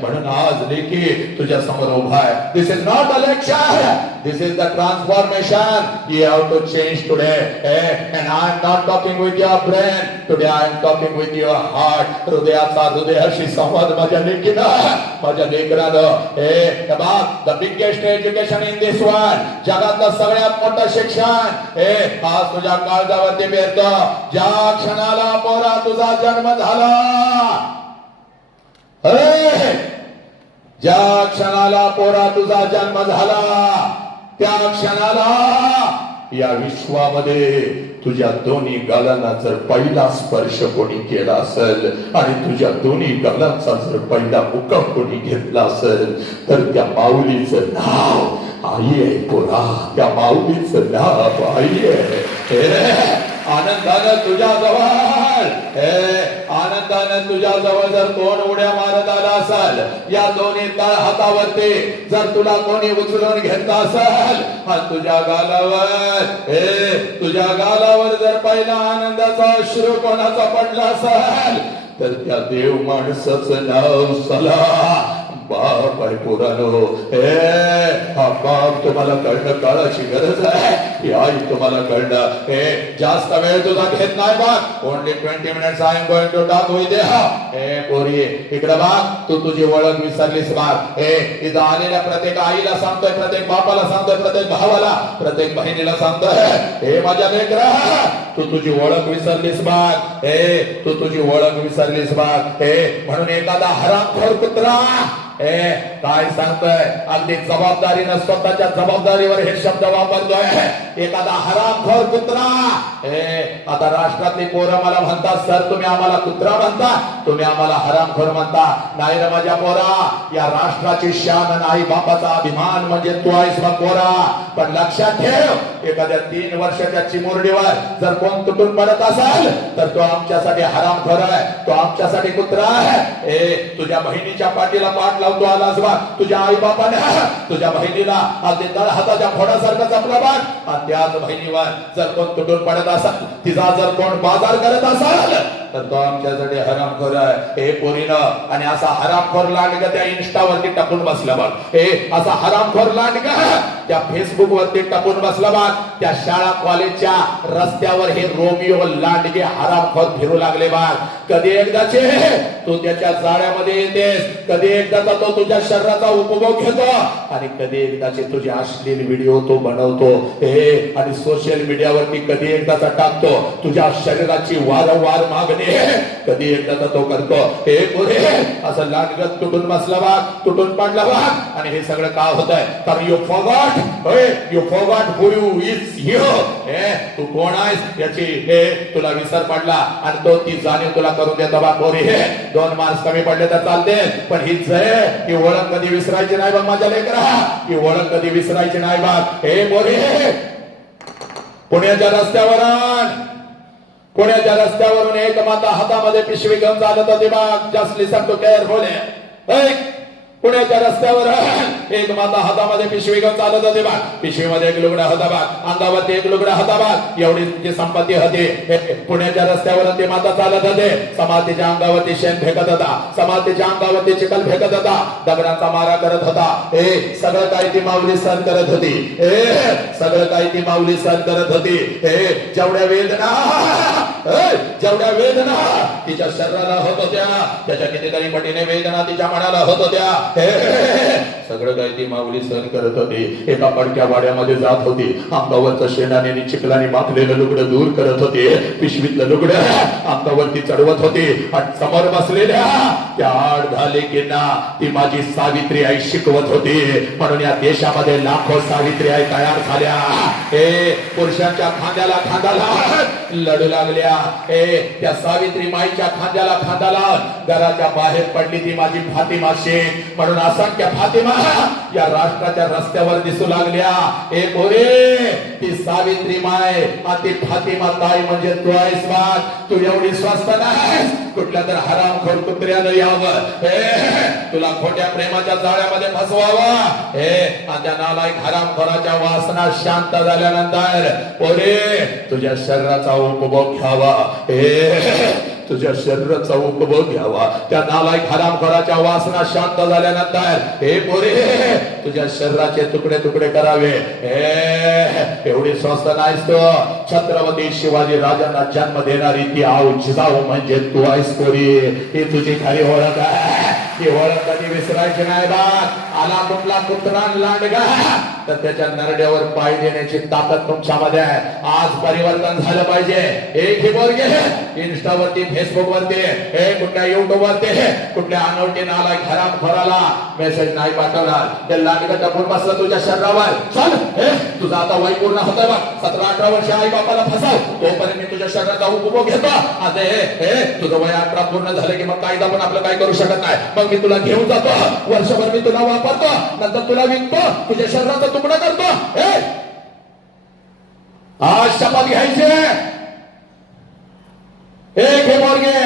म्हणून आज लेकी तुझ्या समोर उभा आहे. This is not a lecture, this is the transformation you have to change today. And I am not talking with your brain today, I am talking with your heart. हृदयाचा हृदयाशी संवाद माझ्या लेकीनं, माझ्या लेकरानं. हे बाप the biggest education in this world, जगातलं सगळ्यात मोठं शिक्षण हे आज तुझ्या काळजावरती बेरतं. ज्या क्षणाला पोरा तुझा जन्म झाला, ज्या क्षणाला पोरा तुझा जन्म झाला, त्या क्षणाला या विश्वामध्ये तुझ्या दोन्ही गालांना जर पहिला स्पर्श कोणी केला असेल आणि तुझ्या दोन्ही गालांचा जर पहिला मुक्काम कोणी घेतला असेल तर त्या माऊलीचं नाव आई आहे पोरा, त्या माऊलीचं नाव आई आहे. आनंदानं तुझ्या जवळ आनंद आनंदाने तुझ्या जवळ जर कोण उड्या मारत आला असाल, या दोन्ही तळ हातावरती जर तुला कोणी उचलून घेत असाल, तुझ्या गालावर जर पहिला आनंदाचा अश्रू कोणाचा पडला असाल, तर त्या देव माणसाचं नाव सला बाप आहे पुरानो. हा बाप तुम्हाला कळणं काळाची गरज आहे. ही आई तुम्हाला कळणं. जास्त वेळ तुझा घेत नाही बाप. Only 20 minutes I am going to talk with you. पोरी इकडे बाप, तू तुझी ओळख विसरलीस बाप. इथं आलेल्या प्रत्येक आईला सांगतोय, प्रत्येक बापाला सांगतोय, प्रत्येक भावाला, प्रत्येक बहिणीला सांगतोय, हे माझ्या लेकरा, तू तुझी ओळख विसरलीस बाप. तू तुझी ओळख विसरलीस बाप. म्हणून एखादा हरामखोर कुत्रा काय सांगतोय, अगदी जबाबदारीनं स्वतःच्या जबाबदारीवर हे शब्द वापरतोय. एखादा हरामखोर कुत्रा. आता राष्ट्रातली पोरं मला म्हणतात, सर तुम्ही आम्हाला कुत्रा म्हणता, तुम्ही आम्हाला हरामखोर म्हणता. नाही रे माझ्या पोरा, या राष्ट्राची शान नाही, बापाचा अभिमान म्हणजे तू आहेस बा पोरा. पण लक्षात ठेव, एखाद्या 3 वर्षाच्या चिमुरडीवर जर कोण तुटून पडत असाल, तर तो आमच्यासाठी हरामखोर आहे, तो आमच्यासाठी कुत्रा आहे. तुझ्या बहिणीच्या पाठीला पाठ लावतो आलास बा, तुझ्या आई बापाने तुझ्या बहिणीला अगदी तळ हाताच्या फोडासारखं जपलं बा. आणि त्याच बहिणीवर जर कोण तुटून पडत असाल, तिचा जर कोण बाजार करत असाल, तर तो आमच्यासाठी हरामखोर आहे. हे पोरीनं आणि असा हरामखोर लांडगा त्या इन्स्टावरती टाकून बसला बघ. असा हरामखोर लांडगा त्या फेसबुक वरती टाकून बसला बघ. त्या शाळा कॉलेजच्या रस्त्यावर हे रोमिओ लांडगे हरामखोर फिरू लागले बघ. कधी एकदाचे तू त्याच्या जाळ्यामध्ये येतेस, कधी एकदाचा तो तुझ्या शरीराचा उपभोग घेतो, आणि कधी एकदाचे तुझे अश्लील व्हिडिओ तो बनवतो आणि सोशल मीडियावरती कधी एकदाचा टाकतो. तुझ्या शरीराची वारंवार मागणी कधी एकदाचा तो करतो. हे पुरे असं लांडगत तुटून बसला बघ, तुटून पडला बघ. आणि हे सगळं का होत आहे, कारण you forgot who you is here. तू कोण आहेस याची तुला विसर पडला, आणि तो ती जाणीव तुला करून देतो बा. पोरी 2 मार्क्स कमी पडले तर चालते, पण ही ही ओळख कधी विसरायची नाही बघ माझ्या लेकरा. ही ओळख कधी विसरायची नाही बघ. हे पोरी, पुण्याच्या रस्त्यावरून एक माता हातामध्ये पिशवी घेऊन चालत होती बघ. Just listen to careful. पुण्याच्या रस्त्यावर एक माता हातामध्ये पिशवी घेऊन चालत होती बघ. पिशवीमध्ये एक लुगडा होता बघ, अंगावरती एक लुगडा होता बघ. एवढी तिची संपत्ती होती. पुण्याच्या रस्त्यावर ते माता चालत होते. समाधीच्या अंगावरती शेण फेकत होता, समाधीच्या अंगावरती चिखल फेकत होता, दगडांचा मारा करत होता. सगळं काही ती माऊली सहन करत होती. सगळं काही ती माऊली सहन करत होती. जेवढ्या वेदना तिच्या शरीराला होत होत्या, त्याच्या कितीतरी पटीने वेदना तिच्या मनाला होत होत्या. सगळं काही ती माऊली सहन करत होती. एका पडक्या वाड्यामध्ये जात होती. अंगावरचं शेणाने चिखलाने माखलेलं लुगडं दूर करत होते. पिशवीतलं लुगडं अंगावरती चढवत होते. आणि समोर बसलेल्या त्या 8-10 लेकींना ती माझी सावित्री आई शिकवत होती. म्हणून या देशामध्ये लाखो सावित्री आई तयार झाल्या. पुरुषांच्या खांद्याला खांदा लढू लागल्या. त्या सावित्री माईच्या खांद्याला खांदा लावून घराच्या बाहेर पडली ती माझी फातिमा शेख. म्हणून असंख्य फातिमा या राष्ट्राच्या रस्त्यावर दिसू लागल्या. पोरे, ती सावित्री माय ती फातिमा ताई म्हणजे तू आहेस बघ. तू एवढी स्वस्त नाहीस, कुठल्या तर हरामखोर कुत्र्यानं यावं, तुला खोट्या प्रेमाच्या जाळ्यामध्ये फसवावं. आणि त्या नालायक हरामखोराच्या वासना शांत झाल्यानंतर पोरे तुझ्या शरीराचा उपभोग घ्यावा. तुझ्या शरीराचा उपभोग घ्यावा. त्या नालायक हरामखोराच्या वासना शांत झाल्यानंतर पोरे तुझ्या शरीराचे तुकडे तुकडे करावे. एवढी स्वस्त नाहीस तो. छत्रपती शिवाजी राजांना जन्म देणारी ती आऊ जिजाऊ म्हणजे तू आहेस पोरी. ही तुझी खरी ओळख आहे. ही ओळख कधी विसरायची नाही बा. आला कुठला कुत्रा लांडगा तर त्याच्या नरड्यावर पाय देण्याची ताकद तुमच्यामध्ये आहे. आज परिवर्तन झालं पाहिजे. एक ही बोल गे इंस्टावरती, फेसबुक वरती, कुठल्या युट्यूब वरती कुठल्या अनोळखी नालायक हरामखोराला मेसेज नाही पाठवणार. ते लांडगा टाकून बसलं तुझ्या शरीरावर. चल, तुझा आता वय पूर्ण होतंय बघ. 17-18 वर्ष आई बापाला फसव, तोपर्यंत मी तुझ्या शरीराचा उपभोग घेतो. आता तुझं वय 18 पूर्ण झालं की मग कायदा पण आपलं काय करू शकत नाही. मग मी तुला घेऊन जातो, वर्षभर मी तुला वापरतो, नंतर तुला विकतो, तुझ्या शरीराचा तुकडा करतो. आज शपथ घ्यायचे. एक हे बोर्गे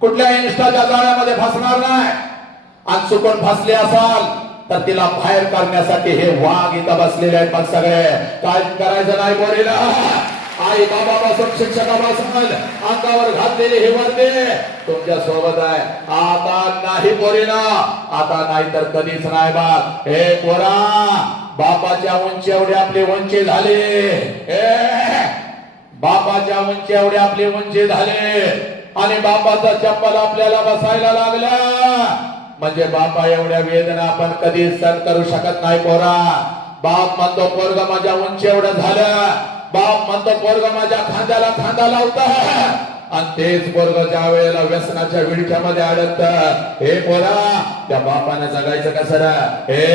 कुठल्या इन्स्टाच्या जाळ्यामध्ये फसणार नाही. आणि चुकून फसले असाल तर तिला बाहेर काढण्यासाठी हे वाघ इथं बसलेले आहेत. मग सगळे काय करायचं नाही बोलेला. आई बाबापासून शिक्षकापासून अंगावर घातलेले हे वर्ते तुमच्या सोबत आहे. आता नाही पोरीना, आता नाही तर कधीच नाही. बाप हे पोरा, बापाच्या उंची एवढे आपले उंची झाले. बापाच्या उंची एवढे आपले उंची झाले आणि बापाचा चप्पल आपल्याला बसायला लागला म्हणजे बापा एवढ्या वेदना आपण कधी सहन करू शकत नाही. पोरा, बाप म्हणतो पोरग माझ्या उंची एवढं झालं, बाप म्हणतो पोरग माझ्या खांद्याला खांदा लावता आणि तेच पोरग ज्या वेळेला व्यसनाच्या विळख्यामध्ये अडकत. हे पोरा, त्या बापाने जगायचं कसं रे? हे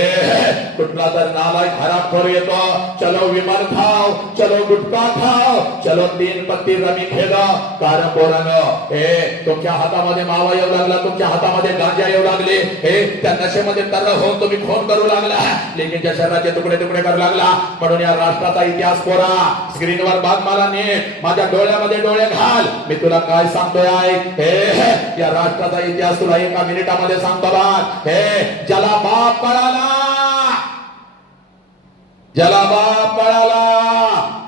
कुठला तर नालायक हरामखोर येतो, चलो विमल खाओ, चलो गुटखा खाओ, चलो 3 पत्ती रमी खेळो. कारण पोरानो, हे तुमच्या हातामध्ये मावा येऊ लागला, तुमच्या हातामध्ये गांजा येऊ लागले, हे त्या नशेमध्ये तरल होऊन तुम्ही खून करू लागला, लेकीच्या शरीराचे तुकडे तुकडे करू लागला. म्हणून या राष्ट्राचा इतिहास पोरा, स्क्रीनवर बाग मला नीट माझ्या डोळ्यामध्ये डोळे घाल. मी तुला काय सांगतोय ऐक. हे या राष्ट्राचा इतिहास तुला 1 मिनिटामध्ये सांगतो बा. हे ज्याला बाप कळाला, ज्याला बाप कळाला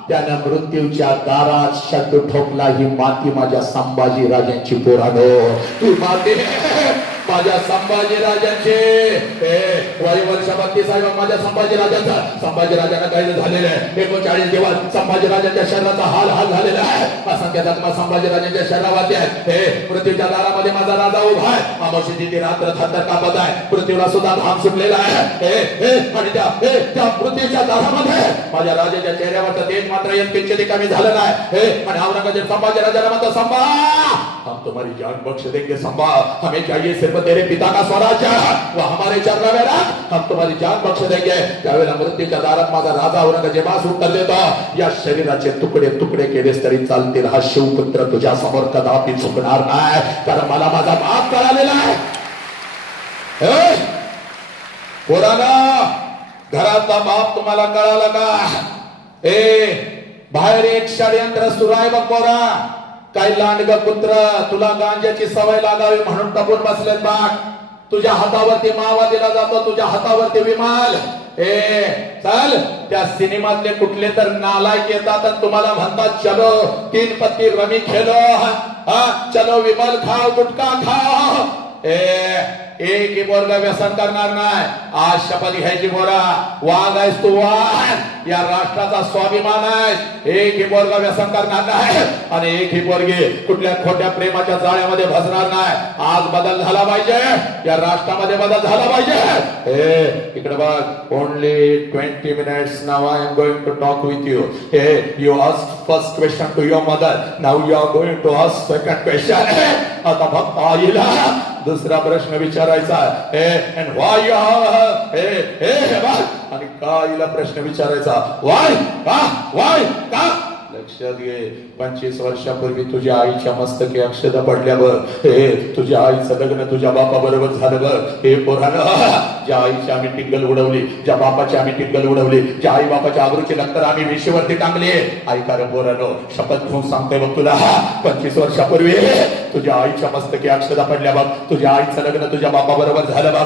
त्यानं मृत्यूच्या दारात शब्द ठोकला. ही माती माझ्या संभाजी राजांची. पोरानो, ही माती माझ्या संभाजी राजांचे. वय वर्ष 32 आहे माझ्या संभाजी राजांचा. संभाजी राजांना काही झालेलं आहे. 39 दिवस संभाजी राजांच्या शरीराचा हाल हाल झालेला आहे. असंख्य जखमा संभाजी राजांच्या शरीरावरती आहेत. हे मृत्यूच्या दारामध्ये माझा राजा उभा आहे. अमावस्येची ती रात्र थरथर कापत आहे. मृत्यूला सुद्धा घाम सुटलेला आहे. आणि त्या मृत्यूच्या दारामध्ये माझ्या राजाच्या चेहऱ्यावरचं तेज मात्र एक किंचित कमी झालं नाही. आणि औरंगजेब संभाजी राजाला म्हणतो, संभा हम तुम्हारी जान बख्श देंगे संभा, हमें चाहिए सिर्फ तेरे पिता का स्वराज्य, वो हमारे चरणों में रख, हम तुम्हारी जान बख्श देंगे. त्यावेळेला मृत्यूच्या दारात माझा राजा औरंगजेबास उत्तर देतो, या शरीराचे तुकडे तुकडे केलेस तरी चालतील, हा शिवपुत्र तुझ्या समोर कदापि झुकणार नाही, कारण मला माझा बाप कळालेला आहे. पोराला घरातला बाप तुम्हाला कळाला का? बाहेर एक षडयंत्र सुरू आहे बघ पोरा. काही लांडग पुत्र तुला गांजाची सवय लागावी म्हणून टपून बसलेत बाग. तुझ्या हातावरती मावा दिला जातो, तुझ्या हातावरती विमाल. चल, त्या सिनेमातले कुठले तर नालायक येतात आणि तुम्हाला म्हणतात चलो 3 पत्ती रमी खेलो, चलो विमल खाओ, गुटखा खाओ. एक ही पोरगा व्यसन करणार नाही. आज शपथ घ्यायची पोरा, वाघ आहेस तू, वाघ या राष्ट्राचा स्वाभिमान आहे. एक ही पोरगा व्यसन करणार नाही आणि एक ही पोरगी कुठल्या खोट्या प्रेमाच्या जाळ्यामध्ये फसणार नाही. आज बदल झाला पाहिजे, या राष्ट्रामध्ये बदल झाला पाहिजे. इकडे बघ, only 20 minutes now I am going to talk with you. You asked first question to your mother, now you are going to ask second question. आता फक्त आईला दुसरा प्रश्न विचारायचा and why you आणि काईला प्रश्न विचारायचा why का. लक्षात घे, 25 वर्षापूर्वी तुझ्या आईच्या मस्तकी अक्षता पडल्यावर तुझ्या आईचं लग्न तुझ्या बापा बरोबर झालं बघ. हे पोरानं, ज्या आईची आम्ही टिंगल उडवली, ज्या बापाची आम्ही टिंगल उडवली, ज्या आई बापाच्या आबरूची नंतर आम्ही वेशीवरती टांगली, ऐका पोरानो, शपथ घेऊन सांगतोय बघ तुला, 25 वर्षापूर्वी तुझ्या आईच्या मस्तकी अक्षता पडल्या बघ. तुझ्या आईचं लग्न तुझ्या बापा बरोबर झालं बघ.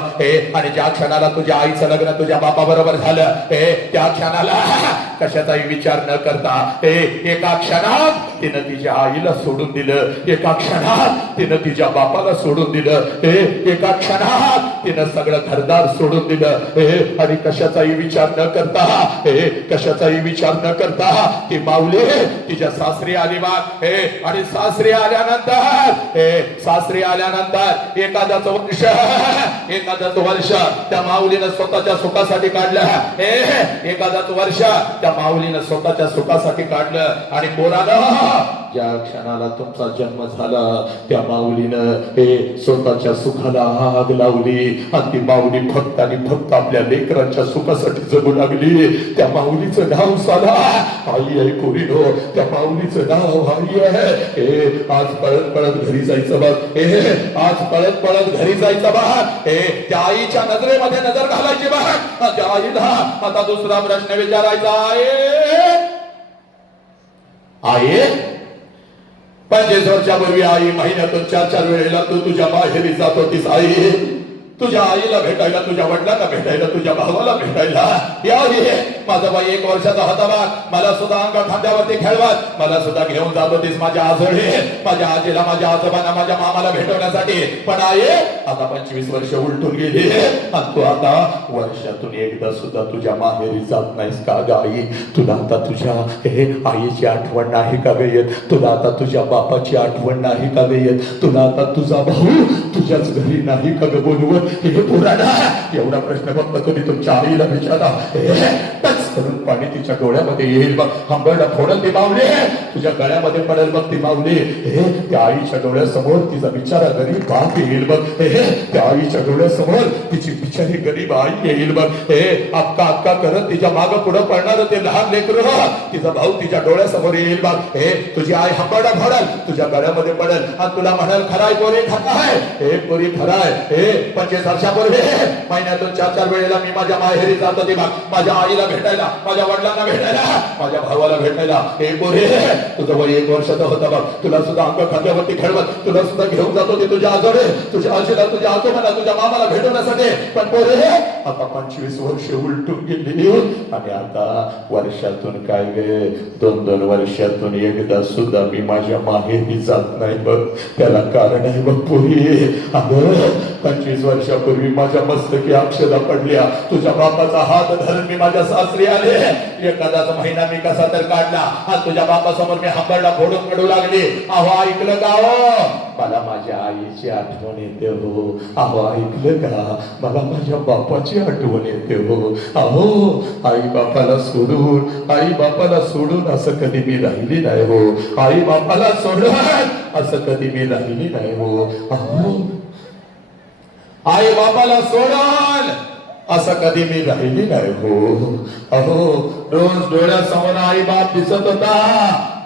आणि ज्या क्षणाला तुझ्या आईचं लग्न तुझ्या बापा बरोबर झालं, त्या क्षणाला कशाचाही विचार न करता एका क्षणात तिनं तिच्या आईला सोडून दिलं, एका क्षणात तिनं तिच्या बापाला सोडून दिलं, एका क्षणात तिनं सगळं घरदार सोडून दिलं. आणि कशाचाही विचार न करता, कशाचाही विचार न करता ती माऊली तिच्या सासरी आली बाग. आणि सासरी आल्यानंतर एखादच वर्ष त्या माऊलीनं स्वतःच्या सुखासाठी काढलं. एखादच वर्ष त्या माऊलीनं स्वतःच्या सुखासाठी काढलं. आणि पोरानं, ज्या क्षणाला तुमचा जन्म झाला त्या माऊलीनं स्वतःच्या सुखाला आग लावली आणि ती माऊली फक्त आणि फक्त आपल्या लेकरांच्या सुखासाठी जगू लागली. त्या माऊलीचं नाव साला आई आहे पोरीनो, त्या माऊलीचं नाव आई आहे. आज पळत पळत घरी जायचं बघ, आज पळत पळत घरी जायचं बघ. त्या आईच्या नजरेमध्ये नजर घालायची बघ. त्या आईला आता दुसरा प्रश्न विचारायचा आहे, 25 वर्षापूर्वी आई महिन्यातून 4 वेळेला तू तुझ्या माहेरी जात होतीस आई. तुझ्या आईला भेटायला, तुझ्या वडिलांना भेटायला, तुझ्या भावाला भेटायला. या माझा बाई 1 वर्षाचा होता बा. मला सुद्धा अंग खांद्यावरती खेळवत मला सुद्धा घेऊन जात होतीस माझ्या आजोळे, माझ्या आजीला, माझ्या आजोबांना, माझ्या मामाला भेटवण्यासाठी. पण आई आता 25 वर्ष उलटून गेली आणि तू आता वर्षातून एकदा सुद्धा तुझ्या माहेरी जात नाहीस का ग आई? तुला आता तुझ्या आईची आठवण नाही का ग येत? तुला आता तुझ्या बापाची आठवण नाही का ग येत? तुला आता तुझा भाऊ तुझ्याच घरी नाही का ग बोलवत? हे पुराणा एवढा प्रश्न फक्त तुम्ही तुमच्या आईला विचारा. टच करून पाणी तिच्या डोळ्यामध्ये येईल बघ. हंबरडा फोडल ती माऊली, तुझ्या गळ्यामध्ये पडेल बघ ती माऊली. त्या आईच्या डोळ्यासमोर तिचा बिचारा गरीब बाप येईल बघ. त्या आईच्या डोळ्यासमोर तिची बिचारी गरीब आई येईल बघ. अक्का अक्का करत तिच्या मागं पुढं पडणार ते लहान लेकरू, तिचा भाऊ तिच्या डोळ्यासमोर येईल बघ. तुझी आई हंबरडा फोडल, तुझ्या गळ्यामध्ये पडेल आणि तुला म्हणाल खराय पोरी खराय, पोरी खराय. 25 वर्षापूर्वी महिन्यातून 4 वेळेला मी माझ्या माहेरी जात होते बघ. माझ्या आईला भेटायला, माझ्या वडिलांना भेटायला, माझ्या भावाला भेटायला. पोरी तुझं वय 1 वर्षाचं होतं बघ. तुला सुद्धा अंग खांद्यावरती खेळवत तुला सुद्धा घेऊन जात होते तुझ्या आजोळे, तुझ्या आजीला, तुझ्या आजोबाला, तुझ्या मामाला भेटवण्यासाठी. पण पोरी आता 25 वर्ष उलटून गेली आणि आता वर्षातून काय गे 2-2 वर्षातून एकदा सुद्धा मी माझ्या माहेरी जात नाही बघ. त्याला कारण आहे बघ पोरी. अगं 25 वर्षापूर्वी माझ्या मस्तकी अक्षदा पडल्या. तुझ्या बापाचा हात धरून मी माझ्या सासरी आले. एखादाच महिना मी कसा तर काढला आणि तुझ्या बापासमोर मी हंबरडा फोडून रडू लागली. अहो ऐकलं का हो? मला माझ्या आईची आठवण येते हो. अहो ऐकलं का? मला माझ्या बापाची आठवण येते हो. अहो आई बापाला सोडून असं कधी मी राहिली नाही हो. आई बापाला सोडून असं कधी मी राहिली नाही हो. अहो आई बापाला सोडून असं कधी मी राहिली नाही हो. अहो रोज डोळ्यासमोर आई बाप दिसत होता,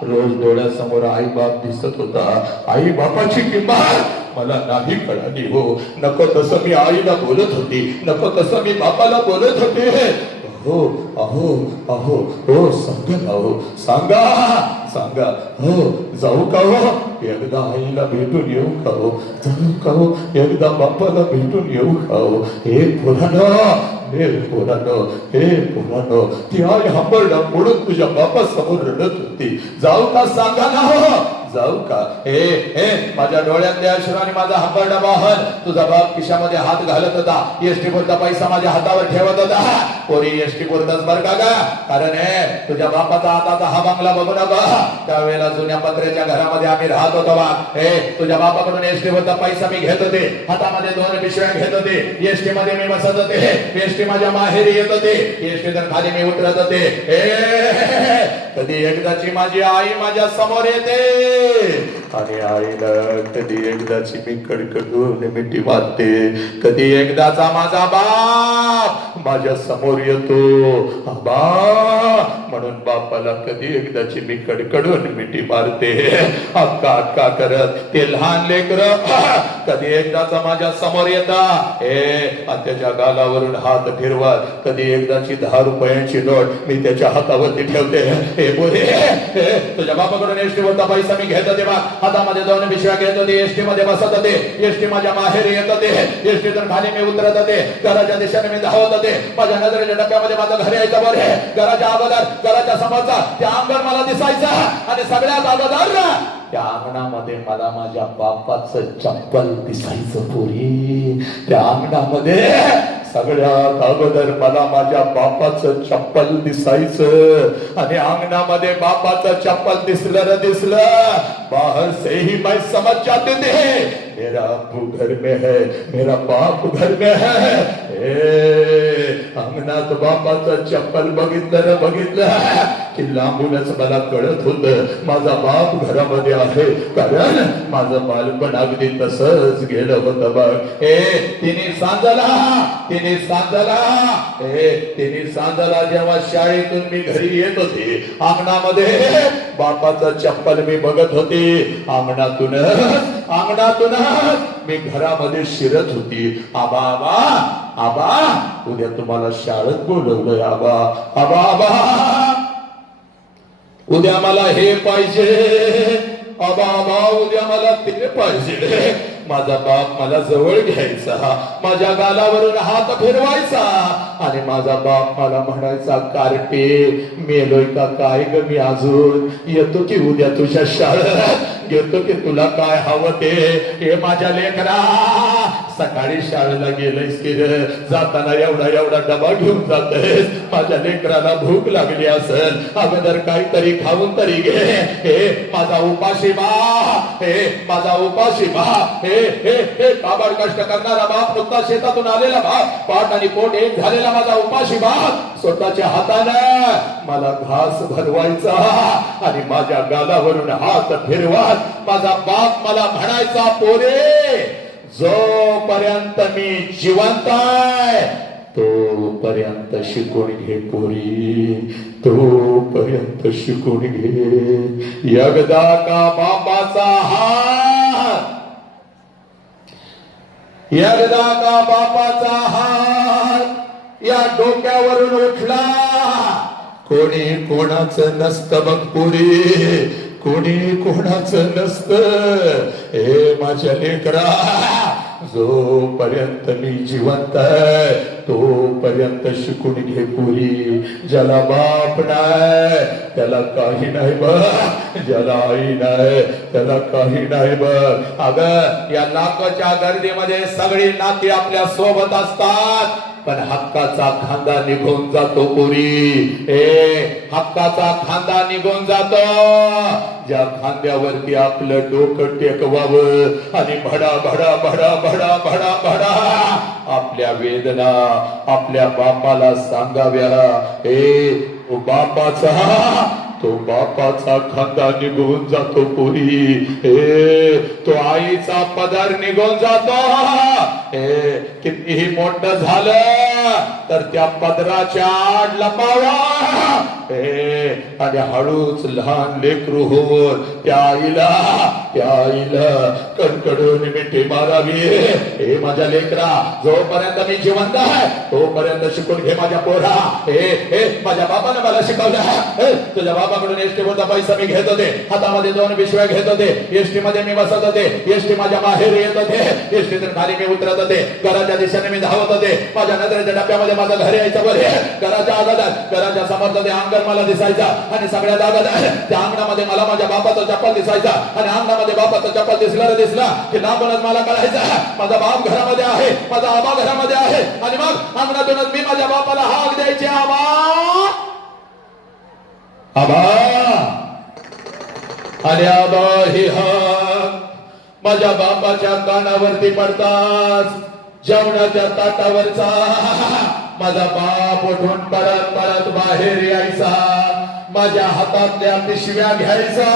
रोज डोळ्यासमोर आई बाप दिसत होता. आई बापाची किंमत मला नाही कळाली हो. नको तसं मी आईला बोलत होती, नको तसं मी बापाला बोलत होते हो. अहो अहो हो सांगा हो, सांगा हो. जाऊ का हो? एकदा आईला भेटून येऊ का हो? जाऊ का हो? एकदा बापाला भेटून येऊ का हो? हे पोरानो ती आई हंबरडा फोडून तुझ्या बापा समोर रडत होती. जाऊ का? सांगा ना हो. जाऊ का? माझ्या डोळ्यातले अश्रू आणि माझा हंबरडा वाहन तुझा बाप खिशामध्ये हात घालत होता. एसटी पुरता पैसा माझ्या हातावर ठेवत होता. पोरी एसटी पुरताच बर का गा? कारण तुझ्या बापाचा हाताचा हा बंगला बघू नका. त्यावेळेला जुन्या पत्र्याच्या घरामध्ये आम्ही राहत होतो बा. तुझ्या बापाकडून एसटी पुरता पैसा मी घेत होते. हातामध्ये 2 पिशव्या घेत होते. एसटी मध्ये मी बसत होते. एसटी माझ्या माहेरी येत होते. एसटी तर खाली मी उतरत होते. कधी एकदाची माझी आई माझ्या समोर येते आणि आईला कधी एकदाची मी कडकडून मिठी मारते. कधी एकदाचा माझा बाप माझ्या समोर येतो. आबा म्हणून बापाला कधी एकदाची मी कडकडून मिठी मारते. अक्का अक्का करत ते लहान लेकर कधी एकदाचा माझ्या समोर येता. त्याच्या गालावरून हात फिरवत कधी एकदाची 10 रुपयांची नोट मी त्याच्या हातावरती ठेवते. तुझ्या बापाकडून एसटी वरचा पैसा मी घेत होते बा. हातामध्ये 2 पिशव्या घेत होते. एसटी मध्ये बसत होते. एसटी माझ्या माहेरी येत होते. एसटीतून खाली मी उतरत होते. घराच्या दिशेने मी धावत होते. माझ्या नजरेच्या डब्यामध्ये माझं घर यायचं बरे. घराच्या अगोदर घराच्या समोरचा त्या अंगण मला दिसायचा आणि सगळ्यात अगोदर त्या अंगणामध्ये मला माझ्या बापाचं चप्पल दिसायचं पोरी. त्या अंगणामध्ये सगळ्यात अगोदर मला माझ्या बापाचं चप्पल दिसायचं आणि अंगणामध्ये बापाचं चप्पल दिसलं बाहर से ही मैं समझ जाते थे मेरा अब्बू घर में है, मेरा बाप घर में है. अंगणात बापाचं चप्पल बघितलं की लांबूनच मला कळत होत माझा बाप घरामध्ये आहे. कारण माझं बालपण अगदी तसंच गेलं होतं बघ. तिने सांजाला जेव्हा शाळेतून मी घरी येत होते अंगणामध्ये बापाचं चप्पल मी बघत होते. अंगणातून मी घरामध्ये शिरत होती. आबा उद्या तुम्हाला शाळेत बोलवलंय. आबा उद्या मला हे पाहिजे. आबा आबा उद्या मला ते पाहिजे. माझा बाप मला जवळ घ्यायचा, माझ्या गालावरून हात फिरवायचा आणि माझा बाप मला म्हणायचा, कार्टे मेलोय का काय ग मी, अजून येतो की उद्या तुझ्या शाळेत, घेतो की तुला काय हवं ते. हे माझ्या लेकरा, सकाळी शाळेला गेलंयस की रे, जाताना एवढा एवढा डबा घेऊन जातोयस. माझ्या लेकराला भूक लागली असेल, अगोदर काहीतरी खाऊन तरी घे. हे माझा उपाशी बा, हे माझा उपाशी बा, हे हे हे काबाड कष्ट करणारा बाप, नुकता शेतातून आलेला बाप, पाठ आणि पोट एक झालेला माझा उपाशी बाप, स्वतःच्या हाताने मला घास भरवायचा आणि माझ्या गालावरून हात फिरवत माझा बाप मला म्हणायचा, पोरे जोपर्यंत मी जिवंत आहे तोपर्यंत शिकून घे पोरी, तोपर्यंत शिकून घे. एकदा का बापाचा हात, एकदा का बापाचा हात या डोक्यावरून उठला, कोणी कोणाचं नसतं बघ पोरी, कोणी कोणाचं नसतं. हे माझ्या लेकरा, जोपर्यंत मी जिवंत आहे तोपर्यंत शिकून घे पोरी. ज्याला बाप नाही त्याला काही नाही बघ, ज्याला आई नाही त्याला काही नाही बघ. अगं या लाखाच्या गर्दीमध्ये सगळी नाती आपल्या सोबत असतात, पण हक्काचा खांदा निघून जातो पोरी. हक्काचा खांदा निघून जातो, ज्या खांद्यावरती आपलं डोकं टेकवावं आणि भडा भडा भडा भडा भडा भडा आपल्या वेदना आपल्या बापाला सांगाव्या. तो बापाचा, तो बापाचा खांदा निघून जातो पोरी. तो आईचा पदर निघून जातो. कितीही मोठं झालं तर त्या पदराच्या आड लपावा आणि हळूच लहान लेकरू होऊन त्या आईला कडकडून मिठी मारावी. हे माझ्या लेकरा, जोपर्यंत मी जिवंत आहे तोपर्यंत शिकून घे माझ्या पोरा. हे माझ्या बापाने मला शिकवलं. तुझ्या बापाकडून एसटी वरचा पैसा मी घेत होते, हातामध्ये 2 पिशव्या घेत होते, एसटी मध्ये मी बसत होते, एसटी माझ्या बाहेर येत होते, एसटीतून खाली मी उतरत होते, घराच्या दिशेने मी धावत होते. माझ्या नजरेच्या डब्यामध्ये माझं घर यायचं बरे. घराच्या अगोदर घराच्या समोरचं ते अंगण मला दिसायचा आणि सगळ्यात अगोदर त्या अंगणामध्ये मला माझ्या बापाचा चप्पल दिसायचा आणि अंगणामध्ये बापाचा चप्पल दिसला की लांबूनच मला कळायचं माझा बाप घरामध्ये आहे, माझा आबा घरामध्ये आहे. आणि मग अंगणातूनच मी माझ्या बापाला हाक द्यायचे, आबा आबा. आणि आबा ही हाक माझ्या बापाच्या कानावरती पडताच जेवणाच्या ताटावरचा माझा बाप उठून परत परत बाहेर यायचा, माझ्या हातातल्या पिशव्या घ्यायचा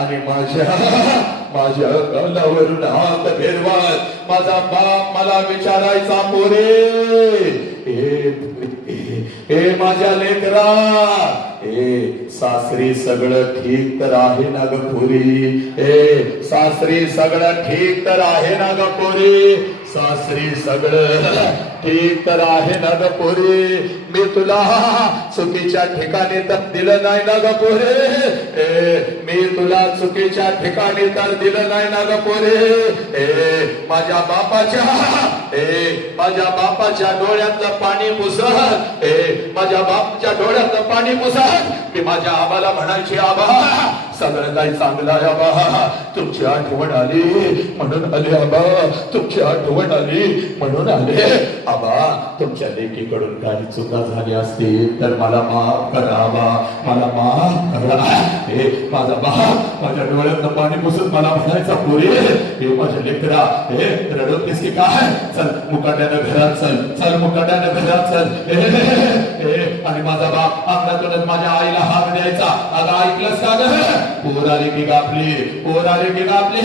आणि माझ्या गालावरून हात फिरवत माझा बाप मला विचारायचा, पोरे हे माझ्या लेकरा, सासरी सगळं ठीक तर आहे ना ग पोरी. सासरी सगळं ठीक तर आहे ना ग पोरी, सासरी सगळं ठीक तर आहे ना ग पोरी. मी तुला चुकीच्या ठिकाणी तर दिलं नाही ना ग पोरे, मी तुला चुकीच्या ठिकाणी तर दिलं नाही ना ग पोरे. माझ्या बापाच्या डोळ्यातलं पाणी पुसत, माझ्या बापाच्या डोळ्यातलं पाणी पुसत मी माझ्या आबाला म्हणायचे, आबा सगळं काही चांगलं आहे आबा, तुमची आठवण आली म्हणून आले आबा, तुमची आठवण आली म्हणून आले आबा. तुमच्या लेकीकडून काही चुका झाली असतील तर मला माफ करा आबा, मला माफ करा. माझा बाप माझ्या डोळ्यातलं पाणी पुसत मला म्हणायचा, पोरी हे माझ्या लेकरा, रडवतेस की काय, चल मुकाट्यानं घरात चल, चल मुकाट्यानं घरात चल. आणि माझा बाप अंगणातूनच माझ्या आईला हाक द्यायचा, अगं ऐकलंस का ग, पोर आली की गापली, पोर आली की गापली.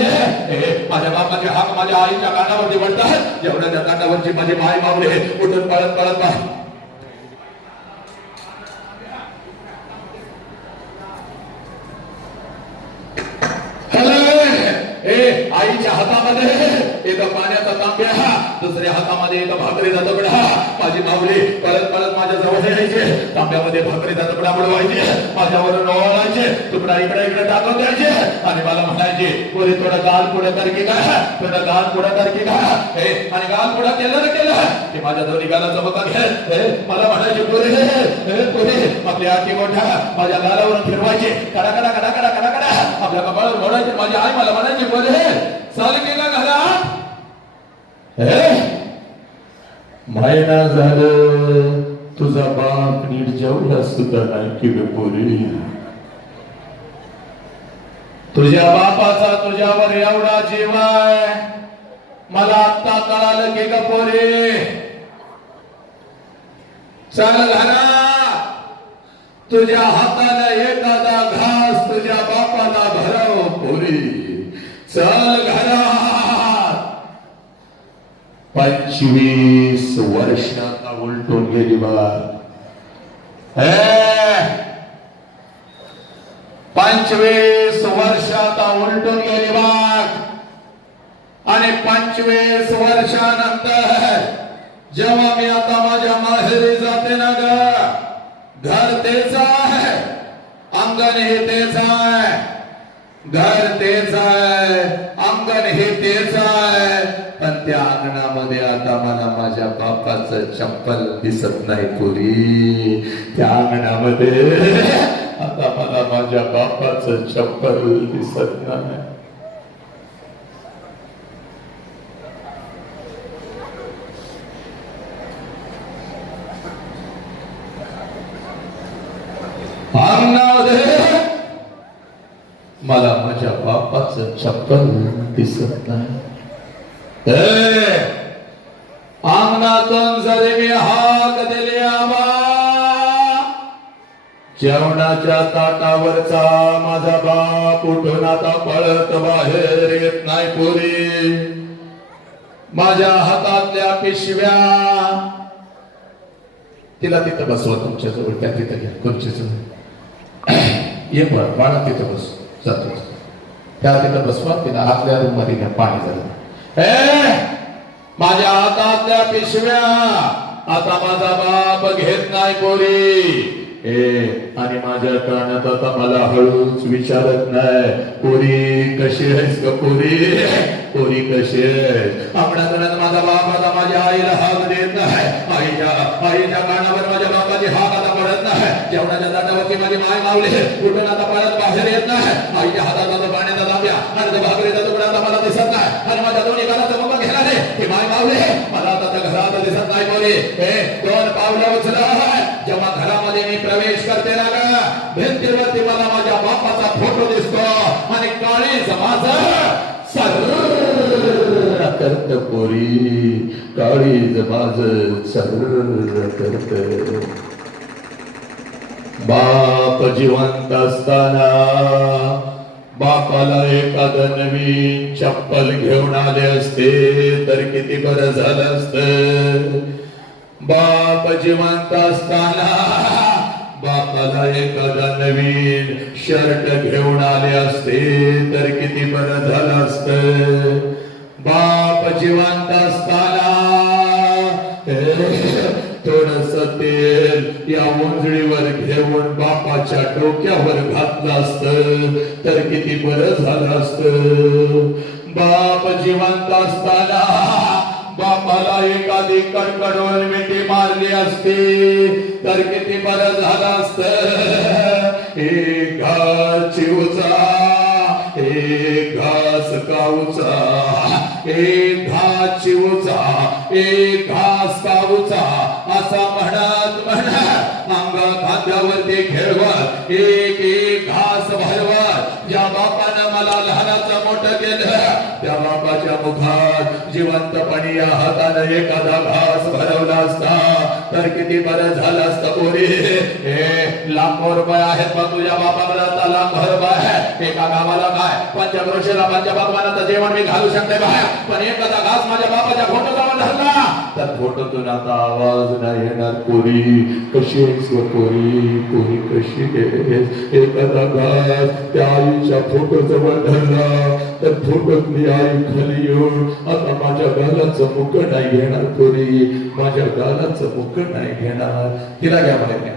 माझ्या बापाचे हाक माझ्या आईच्या कानावरती पडतात, जेवणाच्या कानावरची माझी माय मावळे उठून पळत पळत आईच्या हातामध्ये एका पाण्याचा तांब्या, दुसऱ्या हातामध्ये एका भाकरीचा तुकडा. माझी माऊली परत परत माझ्या जवळ यायचे, तांब्यामध्ये भाकरीचा तुकडा बुडवायचे, माझ्यावरून ओवाळायचे, तुकडा इकडे इकडे टाकून द्यायचे आणि मला म्हणायचे, पोरी थोडं गाल पुढे कर की काय, थोडं गाल पुढे कर की काय. आणि गाल पुढे केलं ना केलं की माझ्या दोन्ही गालाचा बका घे. मला म्हणायचे, पोरी आपली आखी मोठ्या माझ्या गालावरून फिरवायचे, कडा कडा कडा कडा कडा कडा आपल्या कपाळावर मोडायचे. माझी आई मला म्हणायची, पोरी चाल गेला घरात. महिना झालं तुझा बाप नीट जेवला सुद्धा नाही की पोरी. तुझ्या बापाचा तुझ्यावर एवढा जीव आहे, मला आत्ता कळालं की ग पोरी. चल घरात, तुझ्या हाताला एखादा घास तुझ्या बापाला भरव पोरी. चल घरात. 25 वर्षाचा उलटून गेली बा. 25 वर्षाचा उलटून गेली बाग. आणि 25 वर्षानंतर जेव्हा मी आता माझ्या माहेरी जाते ना ग, घर तेच आहे, अंगण हे तेच आहे, घर तेच आहे, अंगण हे तेच आहे, पण त्या अंगणामध्ये आता मला माझ्या बापाचं चप्पल दिसत नाही पुरी. त्या अंगणामध्ये आता मला माझ्या बापाचं चप्पल दिसत नाही. मला माझ्या बापाचं चप्पल दिसत नाही. अंगणातून जरी मी हाक दिली आबा, जेवणाच्या ताटावरचा माझा बाप उठून आता पळत बाहेर येत नाही पुरी. माझ्या हातातल्या पिशव्या, तिला तिथं बसवा तुमच्या जवळ, त्या तिथं घ्या खुर्चीच. ये पण बाळा तिथं बस, जातो त्या तिथं बसवा, तिला आतल्या रूम मध्ये घ्या, पाणी झालं. माझ्या हातातल्या पिशव्या आता माझा बाप घेत नाही पोरी. आणि माझ्या कानात आता मला हळूच विचारत नाही, पोरी कशी आहेस का पोरी, पोरी कशी आहेस. आपणाकडे माझा बाप आता माझ्या आईला हाक देत नाही, आईच्या कानावर माझ्या बापाची हाक आता पडत नाही. जेवणाच्या ताटावरती माझी माय मावली कुठून आता परत बाहेर येत नाही. आईच्या हातात आता पाण्याचा तांब्या आणि भाकरीचा तुकडा आता मला दिसत नाही. आणि माझ्या दोन्ही गालाचा मोका घेणारे की माय मावली मला आता त्या घरात दिसत नाही पोरी. 2 पावलं उचला. जेव्हा घरामध्ये मी प्रवेश करते ना ग, भिंतीवरती मला माझ्या बापाचा फोटो दिसतो आणि काळीज माझं सर्र करत पोरी, काळीज माझं सर्र करत. बाप जिवंत असताना बापाला एखादं नवीन चप्पल घेऊन आले असते तर किती बरं झालं असतं. बाप जिवंत असताना बापाला एखादा नवीन शर्ट घेऊन आले असते तर किती बरं झालं असतं. बाप जिवंत असताना थोडस तेल या उंजळीवर घेऊन बापाच्या डोक्यावर घातलं असतं तर किती बरं झालं असतं. बाप जिवंत असताना बापाला एखादी कडकडून मिठी मारली असती तर किती बरं झालं असतं. एक घास चिवचा, एक घास काऊचा, एक घास चिवचा, एक घास काऊचा असा म्हणत म्हणत अंग खांद्यावरती खेळवत एक एक घास भरवत ज्या बापानं मला लहानाचं मोठं केलं त्या बापाच्या मुखात जिवंतपणी या हातानं एखादा घास भरवला असता तर किती बरं झालं असतं पोरी. लाखो रुपये आहेत पण तुझ्या बापाला आता लाखो रुपये आहे. एका गावाला काय पंचक्रोशीला पंचभगवानाचं जेवण मी घालू शकते बाहेर, पण एखादा घास माझ्या बापाच्या फोटो जवळ धरला त्या फोटोतून आता आवाज नाही येणार. पोरी कशी आहेस ग पोरी, पोरी कशी आहेस. एखादा घास त्या आईच्या फोटो जवळ धरला तर फोटोतली आई खाली येऊन आता माझ्या गालाचं मुख नाही घेणार पोरी, माझ्या गालाचं मुख नाही घेणार. तिला घ्या मला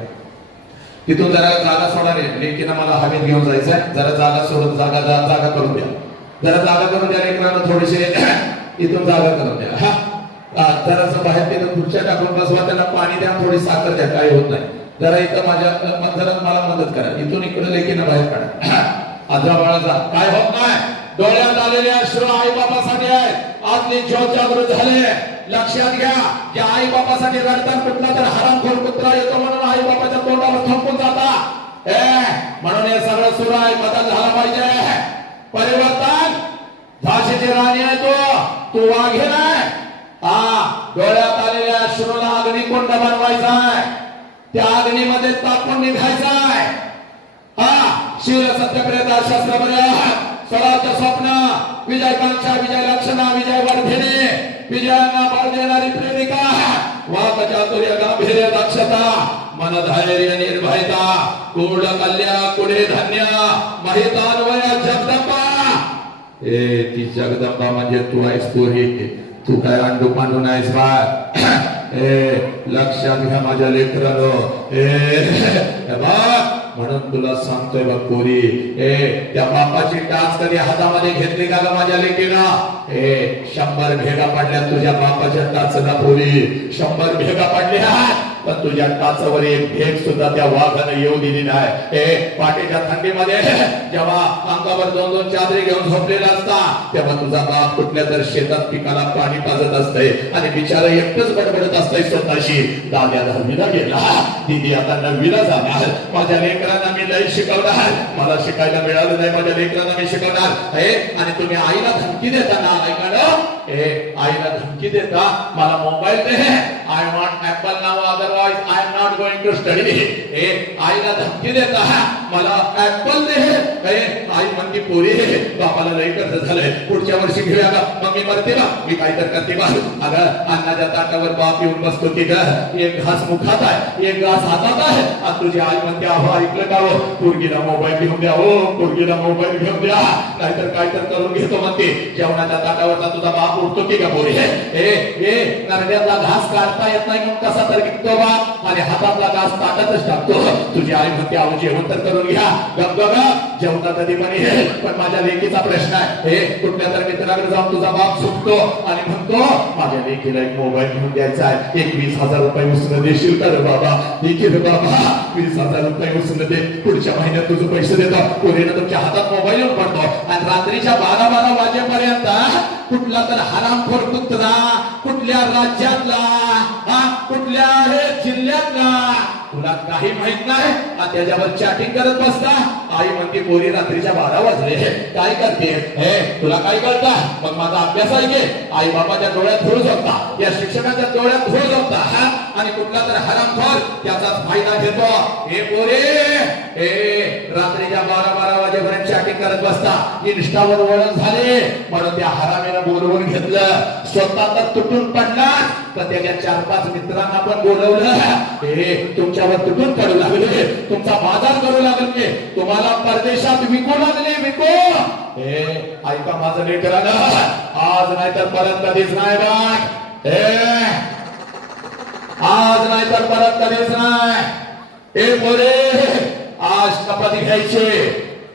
तिथून जरा जागा सोडा रे, लेकीनं मला हवेत घेऊन जायचंय. जरा जागा सोडून जागा करून द्या, जरा जागा करून द्या लेकरांना. थोडेसे इथून जागा करून द्या. जरासं बाहेर तिथं खुर्च्या टाकून बसवा, त्यांना पाणी द्या, थोडी साखर द्या, काही होत नाही. जरा इथं जरा मला मदत करा. इथून इकडे लेकीनं बाहेर काढा. आजा बाळाचा काय होत नाही. डोळ्यात आलेले अश्रू आई बापासाठी आहेत. आतली ज्योत जागृत झाले. लक्षात घ्या, ज्या आई बापासाठी रडतात कुठला तर हरामखोर कुत्रा येतो म्हणून आई बापाच्या तोंडावर थंपून जाता. म्हणून हे सगळं सुरू आहे. बदल झाला पाहिजे. परिवर्तन झाशीची राणी आहे तू वाघे नाही. डोळ्यात आलेल्या अश्रूला अग्निकुंड बनवायचा आहे. त्या अग्नीमध्ये तापून निघायचा आहे. शिव सत्यप्रियता शास्त्रामध्ये स्वराज्य स्वप्न, विजयकांक्षा, विजय लक्षणा, विजय वर्धिनी, विजयांना बळ देणारी प्रेमिका, वाक चातुर्य गांभीर्य दक्षता, मन धैर्य निर्भयता, कुड कल्या कुडे धन्य, महितान्वय जगदंबा. ती जगदंबा म्हणजे तू आहेस पोरी. तू काय अंडू पांडू नाहीस बाळ. लक्षात घ्या माझ्या लेकरांनो. म्हणून तुला सांगतोय बघ पोरी, त्या बापाची टाच कधी हातामध्ये घेतली का ग माझ्या लेकीनं. 100 भेगा पडल्या तुझ्या बापाच्या टाचला पोरी, 100 भेगा पडल्या, पण तुझ्या टाचावर एक भेग सुद्धा त्या वाघानं येऊ दिली नाही. पाठीच्या थंडीमध्ये जेव्हा अंगावर 2-2 चादरी घेऊन झोपलेला असता, तेव्हा तुझा बाप कुठल्या तर शेतात पिकाला पाणी पाजत असतंय आणि बिचारा एकटंच बडबडत असतंय स्वतःशी. दाद्या 10वीला गेला, दीदी आता 9वीला जाणार. माझ्या लेकरांना मी लय शिकवणार, मला शिकायला मिळालं नाही, माझ्या लेकरांना मी शिकवणार. आणि तुम्ही आईला धमकी देता ना, ऐकायला आईला धमकी देता मला मोबाईल दे, I want Apple now, otherwise I am not going to study. आईला धमकी देता मला ऍपल दे. आई म्हणते पोरी बापाला लई कर्ज झालंय, पुढच्या वर्षी घेऊया का. मग मी मरते ना, मी काय तर करते बा. अगं अन्नाच्या ताटावर बाप येऊन बसतो की ग, एक घास मुखात आहे, एक घास हातात आहे, आणि तुझी आई म्हणते अहो ऐकलं का हो, पोरगीला मोबाईल घेऊन द्या, हो पोरगीला मोबाईल घेऊन द्या, नाहीतर काय तर करून घेतो म्हणते. जेवणाच्या ताटावरचा तुझा बाप उठतो की का पोरी. नरड्यातला घास काढता येत नाही म्हणून कसा तर विकतो बाप, आणि हातातला घास ताटातच टाकतो. तुझी आई म्हणते अहो जेवण तर करून घ्या. जेवता कधी पण येईल, पण माझ्या लेकीचा प्रश्न आहे. कुठल्या तर मित्राकडे जाऊन तुझा बाप झुकतो आणि म्हणतो माझ्या लेकीला एक मोबाईल घेऊन द्यायचा आहे, एक 20,000 रुपये उसने देशील का रे बाबा. देखील बाबा 20,000 रुपये उसने दे, पुढच्या महिन्यात तुझे पैसे देतो. पोरीनं तुमच्या हातात मोबाईल पडतो आणि रात्रीच्या 12-12 वाजेपर्यंत कुठला तर हरामखोर कुत्रा, कुठल्या राज्यातला, कुठल्या जिल्ह्यातला, तुला काही माहित नाही, त्याच्यावर चॅटिंग करत बसता. आई म्हणते पोरी रात्रीच्या 12 वाजले, काय करते. तुला काय कळतं. मग माझा अभ्यास आहे की. आई बापाच्या डोळ्यात धूळ झोपता, या शिक्षकाच्या डोळ्यात धूळ झोपता, आणि कुठला तर हरामखोर त्याचाच फायदा घेतो. हे पोरे रात्रीच्या 12-12 वाजेपर्यंत चॅटिंग करत बसता. इन्स्टावर वळण झाले म्हणून त्या हरामीनं बोलवून घेतलं. स्वतः तर तुटून पडला, तर त्याच्या 4-5 मित्रांना पण बोलवलं. तुमच्यावर तुटून पडू लागले, तुमचा बाजार करू लागले, तुम्हाला परदेशात विकू लागले, विकू. ऐका माझं लेकरानं, आज नाही तर परत कधीच नाही बघ. आज नाही तर परत कधीच नाही. पोरे आज शपथ घ्यायचे,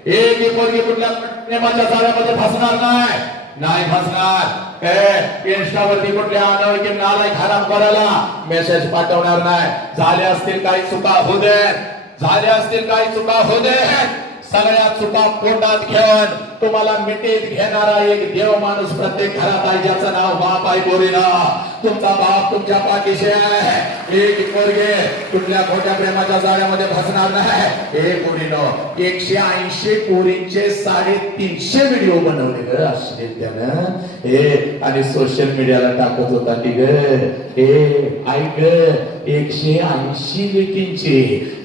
एक पोरगी कुठल्या प्रेमाच्या जाळ्यामध्ये फसणार नाही फसणार. इंस्टावरती कुठल्या अनोळखी नालायक हराम करायला मेसेज पाठवणार नाही. झाले असतील काही चुका होऊ दे, झाले असतील काही चुका होऊ दे, सगळ्या चुका पोटात घेऊन तुम्हाला मिठीत घेणारा एक देव माणूस प्रत्येक घरात आहे, ज्याचं नाव बाप आहे. पोरीला तुमचा बाप तुमच्या पाठीशी आहे. एक पोरगे कुठल्या खोट्या प्रेमाच्या जाळ्यामध्ये फसणार नाही. हे पोरीनं 180 पोरींचे 350 व्हिडिओ बनवले ग असले त्यानं, आणि सोशल मीडियाला टाकत होता की ग. ऐक 180 लेकींचे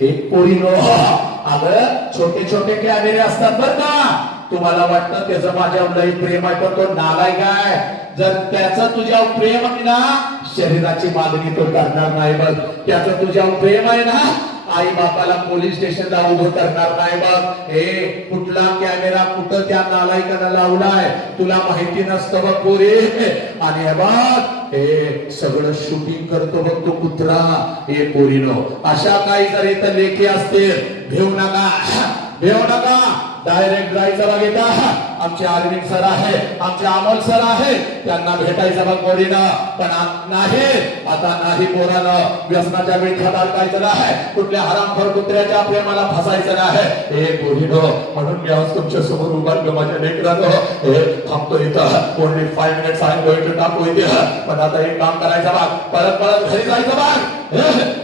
एक पोरीनं. अगं छोटे छोटे कॅमेरे असतात बर का. तुम्हाला वाटतं त्याचं माझ्यावर लई प्रेम आहे, पण तो नालायक आहे. जर त्याचं तुझ्यावर प्रेम आहे ना, शरीराची मागणी तो करणार नाही बघ. त्याचं तुझ्यावर प्रेम आहे ना. आई बापाला पोलीस स्टेशनला उभं करणार नाही बघ. हे कुठला कॅमेरा कुठं त्या नालायकाला लावलाय तुला माहिती नसतं बघ पोरी. आणि हे बघ हे सगळं शूटिंग करतो बघ तो कुत्रा. हे पोरीनो अशा काही जर इथं लेखी असतील भेऊ नका, भेऊ नका. डायरेक्ट जायचं बघ. इथं आमचे अरविंद सर आहे, आमचे अमोल सर आहे, त्यांना भेटायचं बघ पोरीनं. पण नाही आता नाही पोरानं व्यसनाच्या विळख्यात अडकायचं नाही, कुठल्या हरामखोर कुत्र्याच्या प्रेमाला फसायचं नाही. हे पोरीनो म्हणून मी आज तुमच्या समोर उभा आहे माझ्या लेकरांनो. हे थांबतो इथं. Only 5 minutes I am going to टाकू इथे. पण आता एक काम करायचं बघ. परत परत घरी जायचं बघ.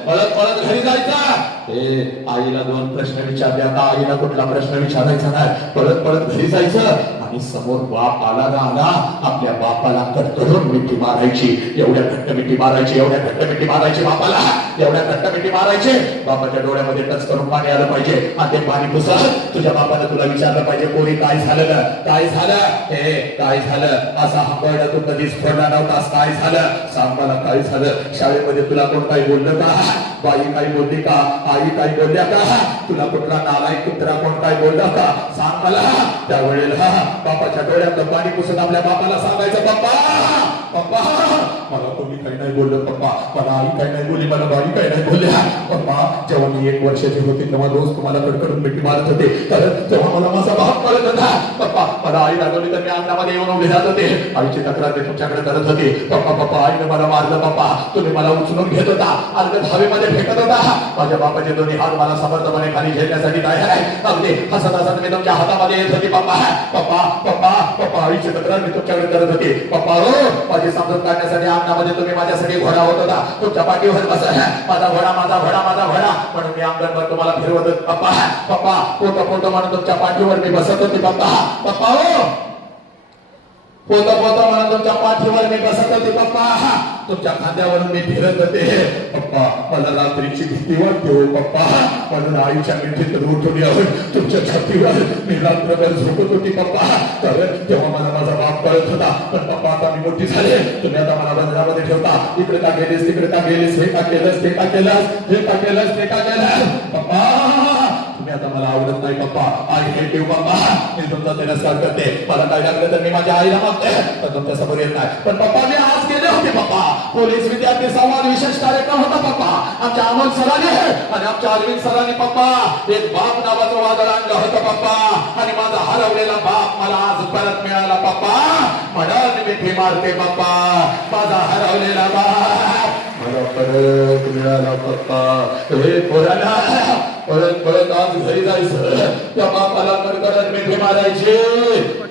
परत परत घरी जायचं. हे आईला 2 प्रश्न विचारले. आता आईला कुठला प्रश्न विचारायचा नाही. परत परत घरी जायचं आणि समोर बाप आला ना आला आपल्या बापाला कटकरून मिठी मारायची. एवढ्या घट्ट मिठी मारायची, एवढ्या घट्ट मिठी मारायची बापाला, एवढ्या घट्ट मिठी मारायची. बापाच्या डोळ्यामध्ये टच करून पाणी आलं पाहिजे आणि ते पाणी पुसत तुझ्या बापाने तुला विचारलं पाहिजे पोरी काय झालं, काय झालं, हे काय झालं. असा हंबरडा तू कधीच फोडला नव्हतास. काय झालं सांग मला, काय झालं. शाळेमध्ये तुला कोण काही बोललं का, बाई काही बोलली का, आई काही बोलल्या का, तुला कुठला नालायक कुत्रा कोण काय बोलला का सांग मला. त्यावेळेला बापाच्या डोळ्यातलं पाणी पुसत आपल्या बापाला सांगायचं पप्पा पप्पा मला कोणी काही नाही बोललं पप्पा, मला आई काही नाही बोलली, मला बाई काही नाही बोलल्या पप्पा. जेव्हा मी 1 वर्षाची होते तेव्हा रोज तुम्हाला कडकडून मिठी मारत होते. तर तेव्हा मला माझा बाप कळत होता पप्पा. मला आई लागवली तर मी अंगणामध्ये येऊन उभे राहत होते. आईची तक्रार मी तुमच्याकडे करत होती. पप्पा पप्पा आईने मला मारलं पप्पा. तुम्ही मला उचलून घेत होता, अलगद हवेमध्ये फेकत होता. माझ्या बापाचे दोन्ही हात मला समर्थपणे खाली घेण्यासाठी नाही आहे. अगदी हसत हसत मी तुमच्या हातामध्ये येत होती पप्पा पप्पा पप्पा पप्पा. आईची तक्रार मी तुमच्याकडे करत होती पप्पा. हो माझी समजूत काढण्यासाठी अंगणामध्ये तुम्ही माझ्यासाठी घोडा होत होता. तुमच्या पाठीवर बसा माझा घोडा माझा घोडा माझा घोडा म्हणून मी अंगणभर तुम्हाला फिरवत होते पप्पा पप्पा. पोट पोट म्हणून तुमच्या पाठीवर मी बसत होती पप्पा पप्पा. हो पोत पोत म्हणून तुमच्या पाठीवर मी बसत होते पप्पा. तुमच्या खांद्यावरून मी फिरत होते पप्पा. मला रात्रीची भीती वाटते हो पप्पा. म्हणून आईच्या मिठीत उठून येऊन तुमच्या छातीवर मी रात्रभर झोपत होती पप्पा. तर तेव्हा मला माझा बाप कळत होता. पण पप्पा आता मी मोठी झाले, तुम्ही आता मला बंधनामध्ये ठेवता. इकडे का गेलीस, तिकडे का गेलीस, हे का केलंस, ते का केलंस, हे का केलंस, ते का केलंस पप्पा. तुम्ही आता मला आवडत नाही पप्पा. आई हे ठेव पप्पा. मी तुमचा तिरस्कार करते. मला काय लागलं तर मी माझ्या आईला मागते, पण तुमच्या समोर येत नाही. पण पप्पा मी आज गेले होते पप्पा. पोलीस विद्यार्थी संवाद विशेष कार्यक्रम होता पप्पा. आमच्या अमोल सरांनी आणि आमच्या अरविंद सरांनी पप्पा एक बाप नावाचं वादळ आणलं होतं पप्पा. आणि माझा हरवलेला बाप मला आज परत मिळाला पप्पा. म्हणून मी मिठी मारते पप्पा. माझा हरवलेला बाप मला परत मिळाला पप्पा. हे पोराला परत परत आज घरी जायचं. त्या बापाला कडकडत मिठी मारायची.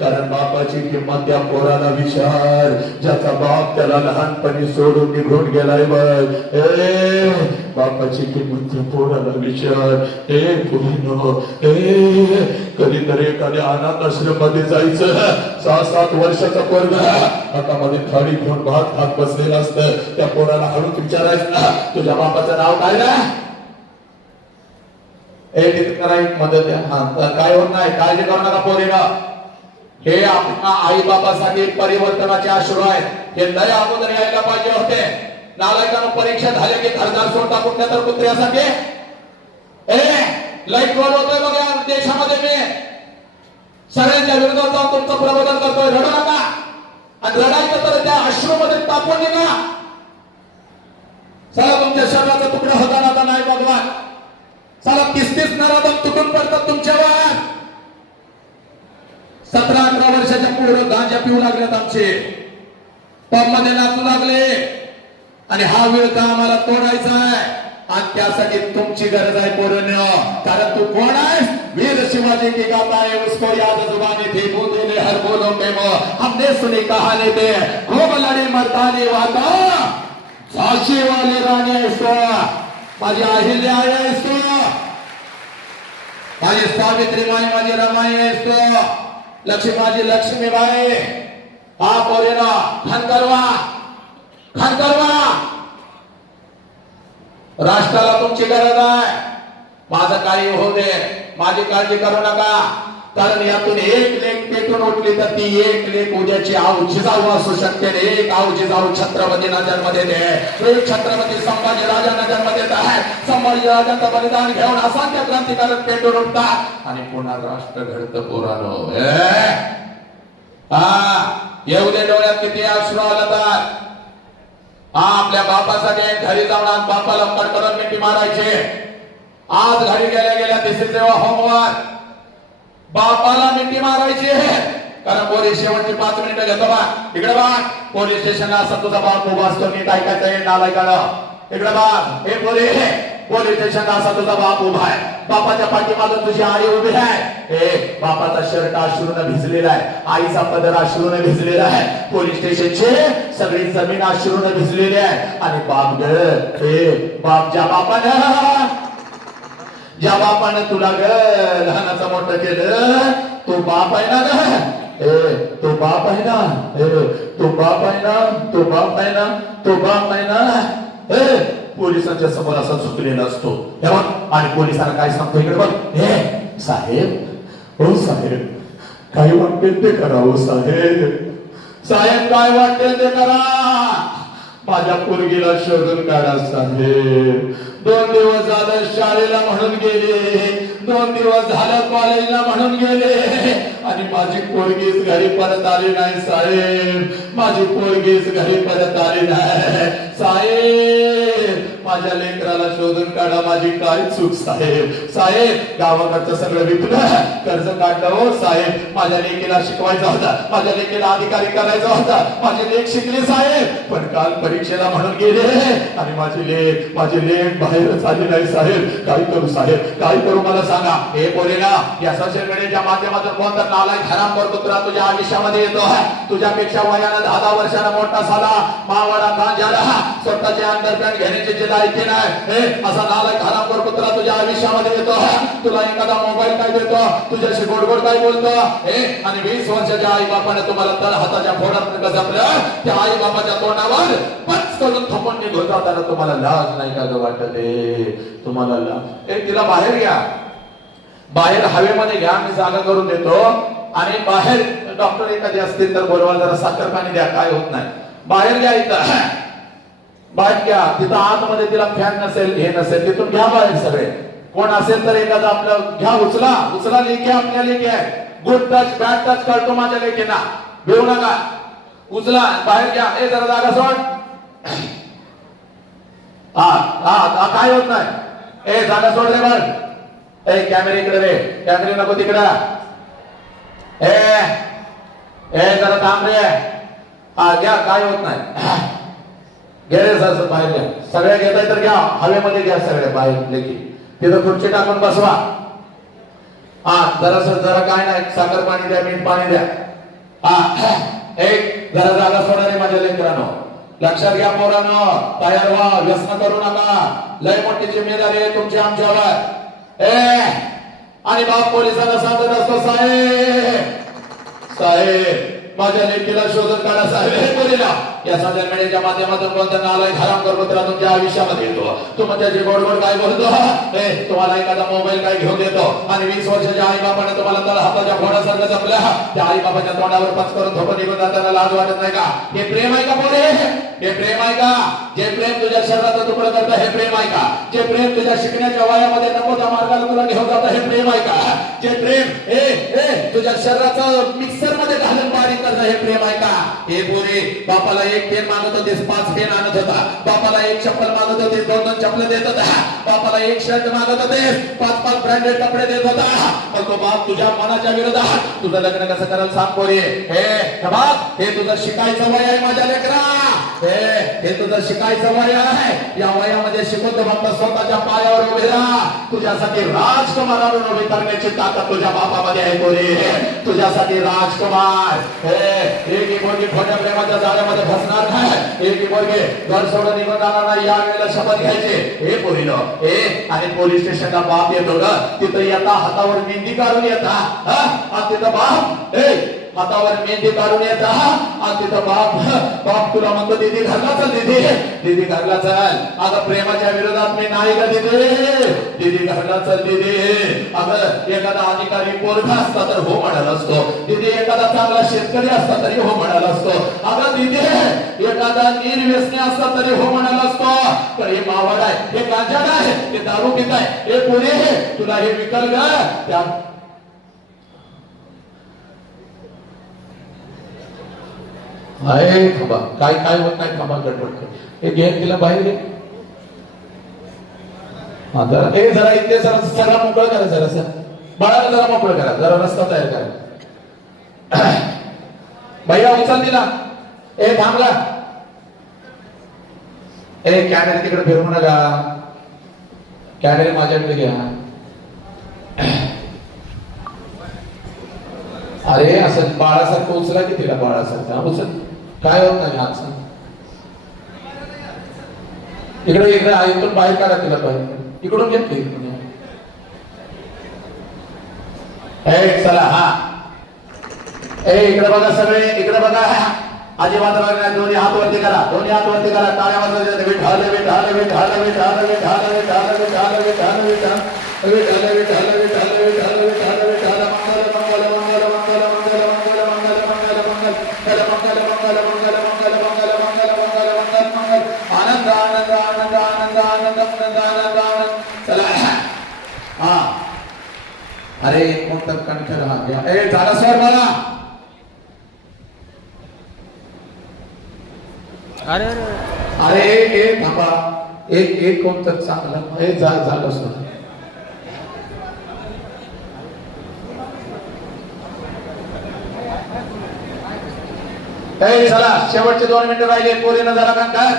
कारण बापाची किंमत त्या पोराला विचार, ज्याचा बाप त्याला लहानपणी सोडून निघून गेलाय बघ. ए बापाची किंमत त्या पोराला विचार. ए पोरीनो कधीतरी एखाद्या अनाथ आश्रम मध्ये जायचं. 6-7 वर्षाचा पोरगा हातामध्ये थाळी घेऊन भात खात बसलेला असतं. त्या पोराला हळूच विचारायचं तुझ्या बापाचं नाव काय ना. मदत काय होत नाही, काळजी करू नका पोरीला. हे आपल्या आई बापासाठी परिवर्तनाचे अश्रू आहेत. हे लय अगोदर यायला पाहिजे होते. नालायकांना परीक्षा झाले की घरदार सोडता कुठल्या तर कुत्र्यासाठी. लाईट रोल होतोय बघ या देशामध्ये. मी सगळ्यांच्या विरोधात जाऊन तुमचं प्रबोधन करतोय. रडू नका. आणि रडायचं तर त्या अश्रूमध्ये तापून निघा. चला तुमच्या शरीराचा तुकडा होता ना नाही भगवान. चला 30-30 नराधम तुटून पडतात तुमच्यावर. 17-18 वर्षाच्या पोरं गांजा पिऊ लागलेत आमचे. पब मध्ये नाचू लागले. आणि हा वेळ का आम्हाला तोडायचा आहे. आणि त्यासाठी तुमची गरज आहे पोरांनो. कारण तू कोण आहेस. वीर शिवाजी की गाता है उसको याद जुबानी थी बूंदेले हर बोलों के वो हमने सुनी कहानी दे खूब लड़ी मर्दानी वादा झांसी वाली रानी आहेस तू. माझी अहिल्या आहेस तू. माझी सावित्रीबाई माझी रमाई आहेस तू. लक्ष्मी माझी लक्ष्मीबाई. हा पोरेना खान करवा. राष्ट्राला तुमची गरज आहे. माझं काही होऊ दे, माझी काळजी करू नका. कारण यातून एक लेख पेटून उठली तर ती एक लेख उद्याची आऊ जिजाऊ असू शकते. एक आऊ जिजाऊ छत्रपतींना जन्म देते. एक छत्रपती संभाजी राजांना जन्म देत आहे. संभाजी राजांचं बलिदान घेऊन असंख्य क्रांतिकारक पेटून उठतात आणि पुन्हा राष्ट्र घडतं पोरानो. येऊ दे डोळ्यात किती अश्रू आला तर आपल्या बापासाठी घरी जाऊन आज बापाला कडकडून मिठी मारायचे. आज घरी गेल्या गेल्या दिस इज युअर होमवर्क. बापाला मिठी मारायची कारण पोलीस शेवटची 5 मिनिटं घेतो बा. इकडे बा पोलीस स्टेशनला असा तुझा बाप उभा असतो नीट ऐकायचं आहे नालायकाला. इकडे बा हे पोलीस स्टेशनला असा तुझा बाप उभा आहे. बापाच्या पाठीमागे तुझी आई उभी आहे. बापाचा शर्ट अश्रूने भिजलेला आहे. आईचा पदर अश्रूने भिजलेला आहे. पोलीस स्टेशनची सगळी जमीन अश्रूने भिजलेली आहे. आणि बाप बाप ज्या बापाने तुला लहानाचं मोठं केलं तो बाप आहे ना तो बाप आहे ना तो बाप आहे ना तो बाप आहे ना तो बाप आहे ना. पोलिसांच्या समोर असा झुकलेला असतो आणि पोलिसांना काय सांगतो इकडे बघ साहेब हो साहेब काय वाटेल ते करा हो साहेब. साहेब काय वाटेल ते करा. माझ्या पोरगीला शोधून काढा साहेब. 2 दिवस झालं शाळेला म्हणून गेले. 2 दिवस झालं कॉलेजला म्हणून गेले आणि माझी पोरगीच घरी परत आली नाही साहेब. माझी पोरगीच घरी परत आली नाही साहेब. माझ्या लेकराला शोधून काढा. माझी काय चूक साहेब. साहेब गावाकडचं सगळं विकलं कर्ज काढलं हो साहेब. माझ्या लेकीला शिकवायचा होता. माझ्या लेकीला अधिकारी करायचा होता. माझी लेक शिकली साहेब पण काल परीक्षेला म्हणून गेले आणि माझी लेक बाहेरच आली नाही साहेब. काय करू साहेब काय करू मला सांगा. हे पोरेला या सोशल मीडियाच्या माध्यमातून कोणता नालायक हरामखोर कुत्रा तुझ्या आयुष्यामध्ये येतो. तुझ्यापेक्षा वयानं 10 वर्षांना मोठा साला मावाडा गांजाला स्वतःचे अंडरपॅन्ट घेण्याची जी लायकी नाही असा नालायक हरामखोर कुत्रा तुझ्या आयुष्यामध्ये येतो. तुला एखादा मोबाईल काय देतो. तुझ्याशी गोडगोड काय बोलतो. आणि 20 वर्षाच्या आई बापाने तुम्हाला तळ हाताच्या फोडात जपलं. त्या आई बापाच्या तोंडावर पच करून थोपण निघून जाताना तुम्हाला लाज नाही का ग वाटत. तुम्हाला लाज. तिला बाहेर घ्या. बाहेर हवेमध्ये घ्या. मी जागा करून देतो आणि बाहेर डॉक्टर एखादे असतील तर बोलवा जरा साखर पाणी द्या. काय होत नाही. बाहेर घ्या. इथं बाहेर घ्या. तिथं आतमध्ये तिला फॅन नसेल हे नसेल तिथून घ्या बाहेर सगळे. कोण असेल तर एखादा आपलं घ्या. उचला लेखी आपल्या लेखी आहे. गुड टच बॅड टच करतो माझ्या लेखीना. भेऊ नका. उचला बाहेर घ्या. जरा जागा सोड. काय होत नाही. जागा सोड रे बघ. कॅमेरे इकडे रे. कॅमेरे नको तिकडे. जरा थांब रे. घ्या काय होत नाही. घे रे सर बाहेर घ्या. सगळ्या घेताय तर घ्या. हवेमध्ये घ्या सगळ्या बाहेर लेखी. तिथं खुर्ची टाकून बसवा. जरा काय नाही. साखर पाणी द्या. मीठ पाणी द्या. जरा जागा सोडा रे माझ्या लेकरांनो. लक्षात घ्या पोरांनो. तयार व्हा. व्यसन करू नका. लय मोठी जिम्मेदारी आहे तुमची आमच्यावर. आणि बाप पोलिसांना सांगत असतो साहेब माझ्या लेकीला शोधून काढा साहेब. बोलेला या सोशल मीडियाच्या माध्यमातून कोणत्या नालायक हरामखोर कुत्रा तुमच्या आयुष्यामध्ये येतो. तो म्हणजे गोड काय बोलतो. तुम्हाला एखादा मोबाईल काय घेऊन देतो आणि 20 वर्षाच्या आई बापाने तुम्हाला तर हाताच्या फोडासारखं जपलं. त्या आई बापाच्या तोंडावर पच करून थोपं निघून जाताना लाज वाटत नाही का. हे प्रेम आहे का पोरे. हे प्रेम आहे का. जे प्रेम तुझ्या शरीराचं तुकडं करतं हे प्रेम आहे का. जे प्रेम तुझ्या शिकण्याच्या वयामध्ये नको त्या मार्गाला तुला घेऊन जातं हे प्रेम आहे का. जे प्रेम तुझ्या शरीराचं मिक्सर मध्ये घालून बारीक करणं हे प्रेम आहे का. हे पोरे बापाला 1 पेन मागत होतेस 5 पेन आणत होता. बापाला 1 चप्पल मागत होतेस 2 चप्पल देत होता. बापाला 1 शर्ट मागत होतेस 5 ब्रँडेड कपडे देत होता. पण तो बाप तुझ्या मनाच्या विरोधात तुझं लग्न कसं करायला सांग पोरे. बाप हे तुझं शिकायचं वय आहे माझ्या लेकरा. हे तुझं शिकायचं वय आहे. या वयामध्ये शिकवतो फक्त स्वतःच्या पायावर उभे राहा. तुझ्यासाठी राजकुमार आणून उभे करण्याची ताकद तुझ्या बापामध्ये आहे पोरे. तुझ्यासाठी राजकुमार. एक मुलगी खोट्या प्रेमाच्या जाळ्यामध्ये फसणार नाही. एक मुलगी घर सोडून निघून जाणार नाही. या वेळेला शपथ घ्यायचे. हे पोरीनो आणि पोलीस स्टेशनला बाप येतो ग. तिथं येता हातावर मेहंदी काढून येता. तिथं बाप हातावर मेहंदी काढून येता आणि तिथं बाप तुला म्हणतो दीदी घरला चल, दीदी घरला चल. अगं प्रेमाच्या विरोधात मी नाही का दीदी घरला चल दीदी. अगं एखादा अधिकारी पोरगा असता तर हो म्हणाला असतो दीदी, एखादा चांगला शेतकरी असता तरी हो म्हणाला असतो. अगं दीदी एखादा निर्व्यसनी असता तरी हो म्हणाला असतो. तर हे मावड आहे, हे गांजाड आहे, हे दारू पित आहे, हे पुरे तुला हे विकल ग त्या आहे खबा काय काय होत नाही. खबा गडबड हे घे तिला बाहेर घे. जरा इथे जरा सगळा मोकळं करा, जरा बाळाला जरा मोकळं करा, जरा रस्ता तयार करा. भैया उचल दिला. थांबला. कॅमेरा तिकडे फिरवू नका, कॅमेरे माझ्याकडे घ्या. अरे असं बाळासारखं उचला की तिला, बाळासारखं उचल, काय होत नाही हात. इकडे इथून बाहेर काढा तिला, बाहेर इकडून घेतली. चला हा इकडे बघा सगळे, इकडे बघा. अजिबात नाही, दोन्ही हात वरती करा, दोन्ही हात वरती करा. टाळ्या वाजवायच्या. विठाल विठाल विठाल विठाल विठाल विठाल विठाल विठाल विठाल विठाल विठाल विठाल विठाल विठाल विठाल मंगल मंगल मंगल मंगल मंगल मंगल मंगल मंगल मंगल मंगल मंगल मंगल मंगल मंगल मंगल मंगल मंगल आनंद आनंद आनंद आनंद आनंद आनंद आनंद आनंद. चला हा. अरे कोणतं कणखर हा घ्या. झाला सर मला. अरे अरे थांबा. एक कोणतं चांगलं झालं असतं. चला शेवटचे 2 मिनिटं राहिले. पोरीनं जरा काय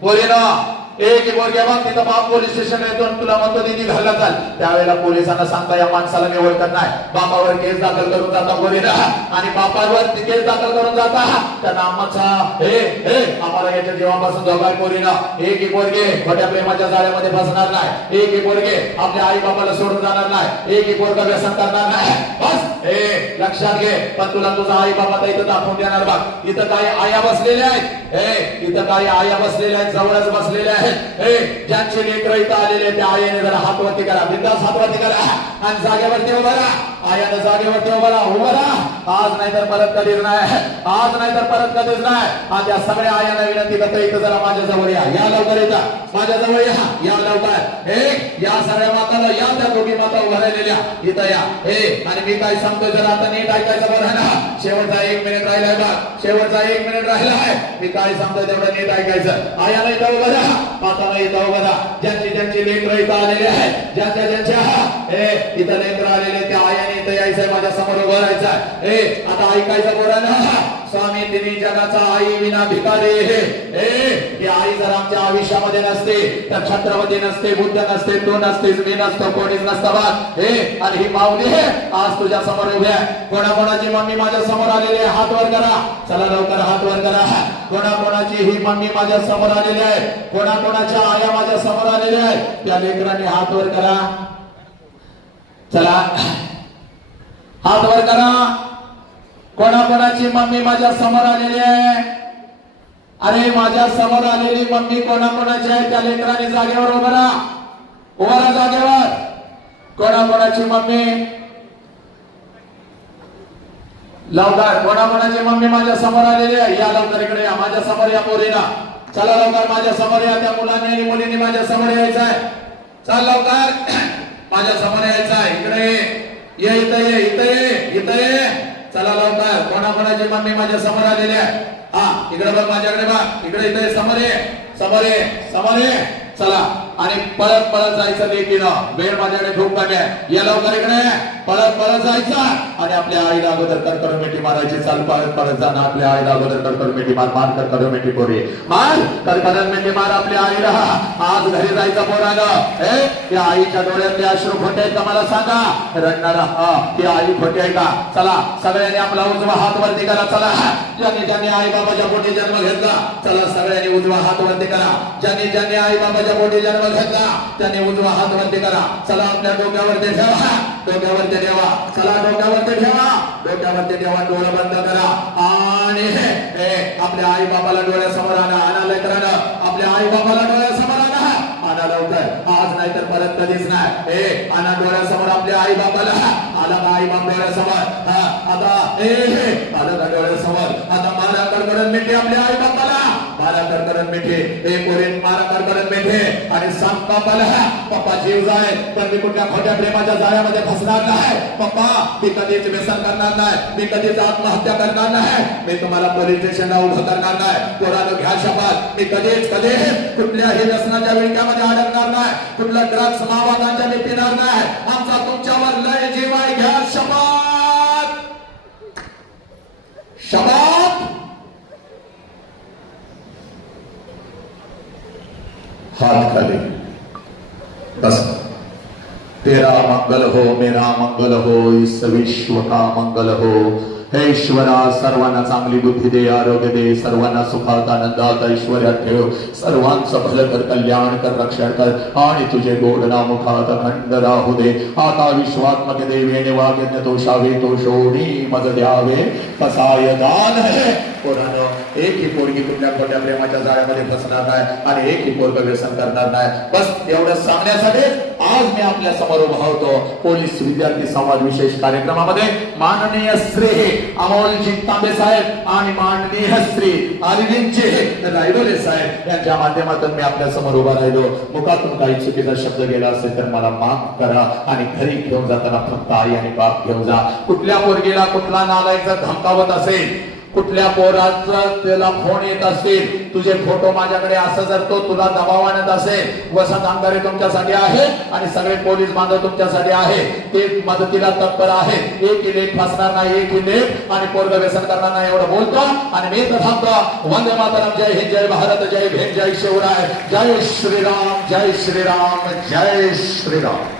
पोरीनं एक पोरगी बघ तिथं बाप पोलीस स्टेशन येतो तुला म्हणतो दीदी घालला चाल. त्यावेळेला पोलिसांना सांगता या माणसाला मी ओळखत नाही. बापावर केस दाखल करून जाता पोरीला आणि बापावर केस दाखल करून जाता त्या नामाचा आम्हाला याच्या जीवापासून जगाय पोरीनं. एक पोरगे खोट्या प्रेमाच्या जाळ्यामध्ये फसणार नाही. एक पोरगे आपल्या आई बापाला सोडून जाणार नाही. एक पोरगा व्यसन करणार नाही. बस लक्षात घे. पण तुला तुझा आई बाबा तर इथं दाखवून देणार बघ. इथं काही आया बसलेल्या आहेत. इथं काही आया बसलेल्या आहेत, जवळच बसलेल्या आहेत. ज्यांचे लेकर इथं आलेले त्या आईने जरा हातवरती करा, बिंदास हातवरती करा आणि जागेवरती उभा राहा. आयानं जागेवरती उभा राहा. आज नाही तर परत कधीच नाही, आज नाही तर परत कधीच नाही. आज या सगळ्या आयांना विनंती करते इथं जरा माझ्या जवळ या लवकर येता, माझ्या जवळ या लवकर. या सगळ्या माताला या, त्या दोघी माता उभा राहिलेल्या इथं या. आणि मी काय सांगतोय जरा आता नीट ऐकायचं बरं आहे ना. शेवटचा 1 मिनिट राहिलाय बघ, शेवटचा 1 मिनिट राहिलाय. मी काय सांगतोय तेवढं नीट ऐकायचं. आयाला इथं उभा राहा, माताला इथं उभा राहा. ज्यांची लेकरं इथं आलेले आहेत, ज्यांच्या इथं लेकरं आलेले त्या आयाने इथं यायचंय, माझ्या समोर उभं राहायचं. आता ऐकायचं बरं ना. स्वामी तिन्ही जगाचा आई विना भिकारी ही आई जर आमच्या आयुष्यामध्ये नसते तर छत्रपती नसते, बुद्ध नसते, तू नसतेस, मी नसतो, कोणीच नसतं बघ. आणि ही माऊली आज तुझ्या समोर उभी आहे. कोणाकोणाची मम्मी माझ्या समोर आलेली आहे, हात वर करा. चला लवकर हात वर करा. कोणाकोणाची ही मम्मी माझ्या समोर आलेली आहे, कोणाकोणाच्या आया माझ्या समोर आलेल्या आहेत, त्या लेकरांनी हात वर करा. चला हात वर करा. कोणाकोणाची मम्मी माझ्या समोर आलेली आहे. अरे माझ्या समोर आलेली मम्मी कोणाकोणाची आहे त्या लेकरांनी जागेवर उभा राहा. उभा राहा जागेवर. कोणाकोणाची मम्मी लवकर, कोणाकोणाची मम्मी माझ्या समोर आलेली आहे या लवकर इकडे या. माझ्या समोर या पोरीला. चला लवकर माझ्या समोर या. त्या मुलांनी आणि मुलींनी माझ्या समोर यायचं आहे. चल लवकर माझ्या समोर यायचं आहे. इकडे ये, इथं ये, इथं ये, इथं ये. चला लवकर. कोणाकोणाची मम्मी माझ्या समोर आलेली आहे. हा इकडे बघ, माझ्याकडे बघ, इकडे इथे समोर ये, समोर ये, समोर ये. चला आणि पळत पळत जायचं लेकीनं. वेळ माझ्याकडे खूप कमी आहे. या लवकर इकडे. पळत पळत जायचं आणि आपल्या आईला अगोदर करकरून मिठी मारायची. चाल पळत पळत जाणं. आपल्या आईला अगोदर करकरून मिठी मार. मार करकरून मिठी पोरी मार. करकरून मिठी मार आपल्या आईला. आज घरी जायचं पोरानं. त्या आईच्या डोळ्यातले अश्रू खोटे आहेत का मला सांगा. रडणारा ती आई खोटी आहे का. चला सगळ्यांनी आपला उजवा हात वरती करा. चला ज्यांनी आई बाबाच्या पोटी जन्म घेतला, चला सगळ्यांनी उजवा हात वरती करा. ज्यांनी आई बाबाच्या पोटी जन्म घेतला त्याने उजवा हात वरती करा. चला आपल्या डोक्यावरती ठेवा, डोक्यावरती ठेवा. चला डोक्यावरती ठेवा, डोक्यावरती ठेवा. डोळे बंद करा आणि आपल्या आई बाबाला डोळ्यासमोर आणा. आणा लेकरांना, आपल्या आई बाबाला डोळ्यासमोर आणा. आणा लवकर, आज नाही तर परत कधीच नाही. आणा डोळ्यासमोर आपल्या आई बाबाला. आला का आई बाप डोळ्यासमोर? आता आलं का डोळ्यासमोर? आता मारा कडकडन मिठी आपल्या आई बाबाला. मारा कडकडन मिठी. पोरीन मारा कडकडन मिठी आणि सांग बाबाला, पप्पा जीव जाय पण मी कुठल्या खोट्या प्रेमाच्या जाळ्यामध्ये फसणार नाही. पप्पा मी कधीच व्यसन करणार नाही, मी कधीच आत्महत्या करणार नाही, मी तुम्हाला पोलीस स्टेशनला उभं करणार नाही. पोरानं घ्या शपथ, मी कधीच कुठल्याही व्यसनाच्या विळख्यामध्ये अडकणार नाही, कुठला ड्रग्स मावादांच्या मी पिणार नाही. आमचा तुमच्यावर लय जीव आहे. घ्या शपथ, शपथ. हाथ खाली बस. तेरा मंगल हो, मेरा मंगल हो, इस विश्व का मंगल हो. हे ईश्वरा, सर्वांना चांगली बुद्धी दे, आरोग्य दे, सर्वांना सुखात आनंदात ऐश्वर्यात ठेव, सर्वांचं भलं कर, कल्याण कर, रक्षण कर आणि तुझे गोड नाम मुखात अखंड राहू दे. आता विश्वात्मक देवेने वाग्यज्ञ तोषावे, तोषोनी मज द्यावे, कसाय दान है. पोरानं एक ही पोरगी कुठल्या खोट्या प्रेमाच्या जाळ्यामध्ये फसणार नाही आणि एक ही पोरग व्यसन करणार नाही. बस एवढं सांगण्यासाठी आज मी आपल्या समोर उभा होतो. पोलीस विद्यार्थी संवाद विशेष कार्यक्रमामध्ये माननीय श्री अमोलजी तांबे साहेब आणि माननीय श्री अरविंदजी रायडोले साहेब यांच्या माध्यमातून मी आपल्या समोर उभा राहिलो. मुखातून काही चुकीचा शब्द गेला असेल तर मला माफ करा आणि घरी घेऊन जाताना फक्त आई आणि बाप घेऊन जा. कुठल्या पोरगीला कुठला नालायक जर धमकावत असेल, कुठल्या पोराचा त्याला फोन येत असेल, तुझे फोटो माझ्याकडे असं जर तो तुला दबाव आणत असेल, वसंत अंगारे तुमच्यासाठी आहे आणि सगळे पोलीस बांधव तुमच्यासाठी आहे, ते मदतीला तत्पर आहे. एक लेख फसणार नाही, एक लेख आणि पोरग व्यसन करणार नाही एवढं बोलतो आणि मी तर थांबतो. वंदे मातरम. जय हिंद, जय भारत, जय भीम, जय शिवराय, जय श्रीराम, जय श्रीराम, जय श्रीराम.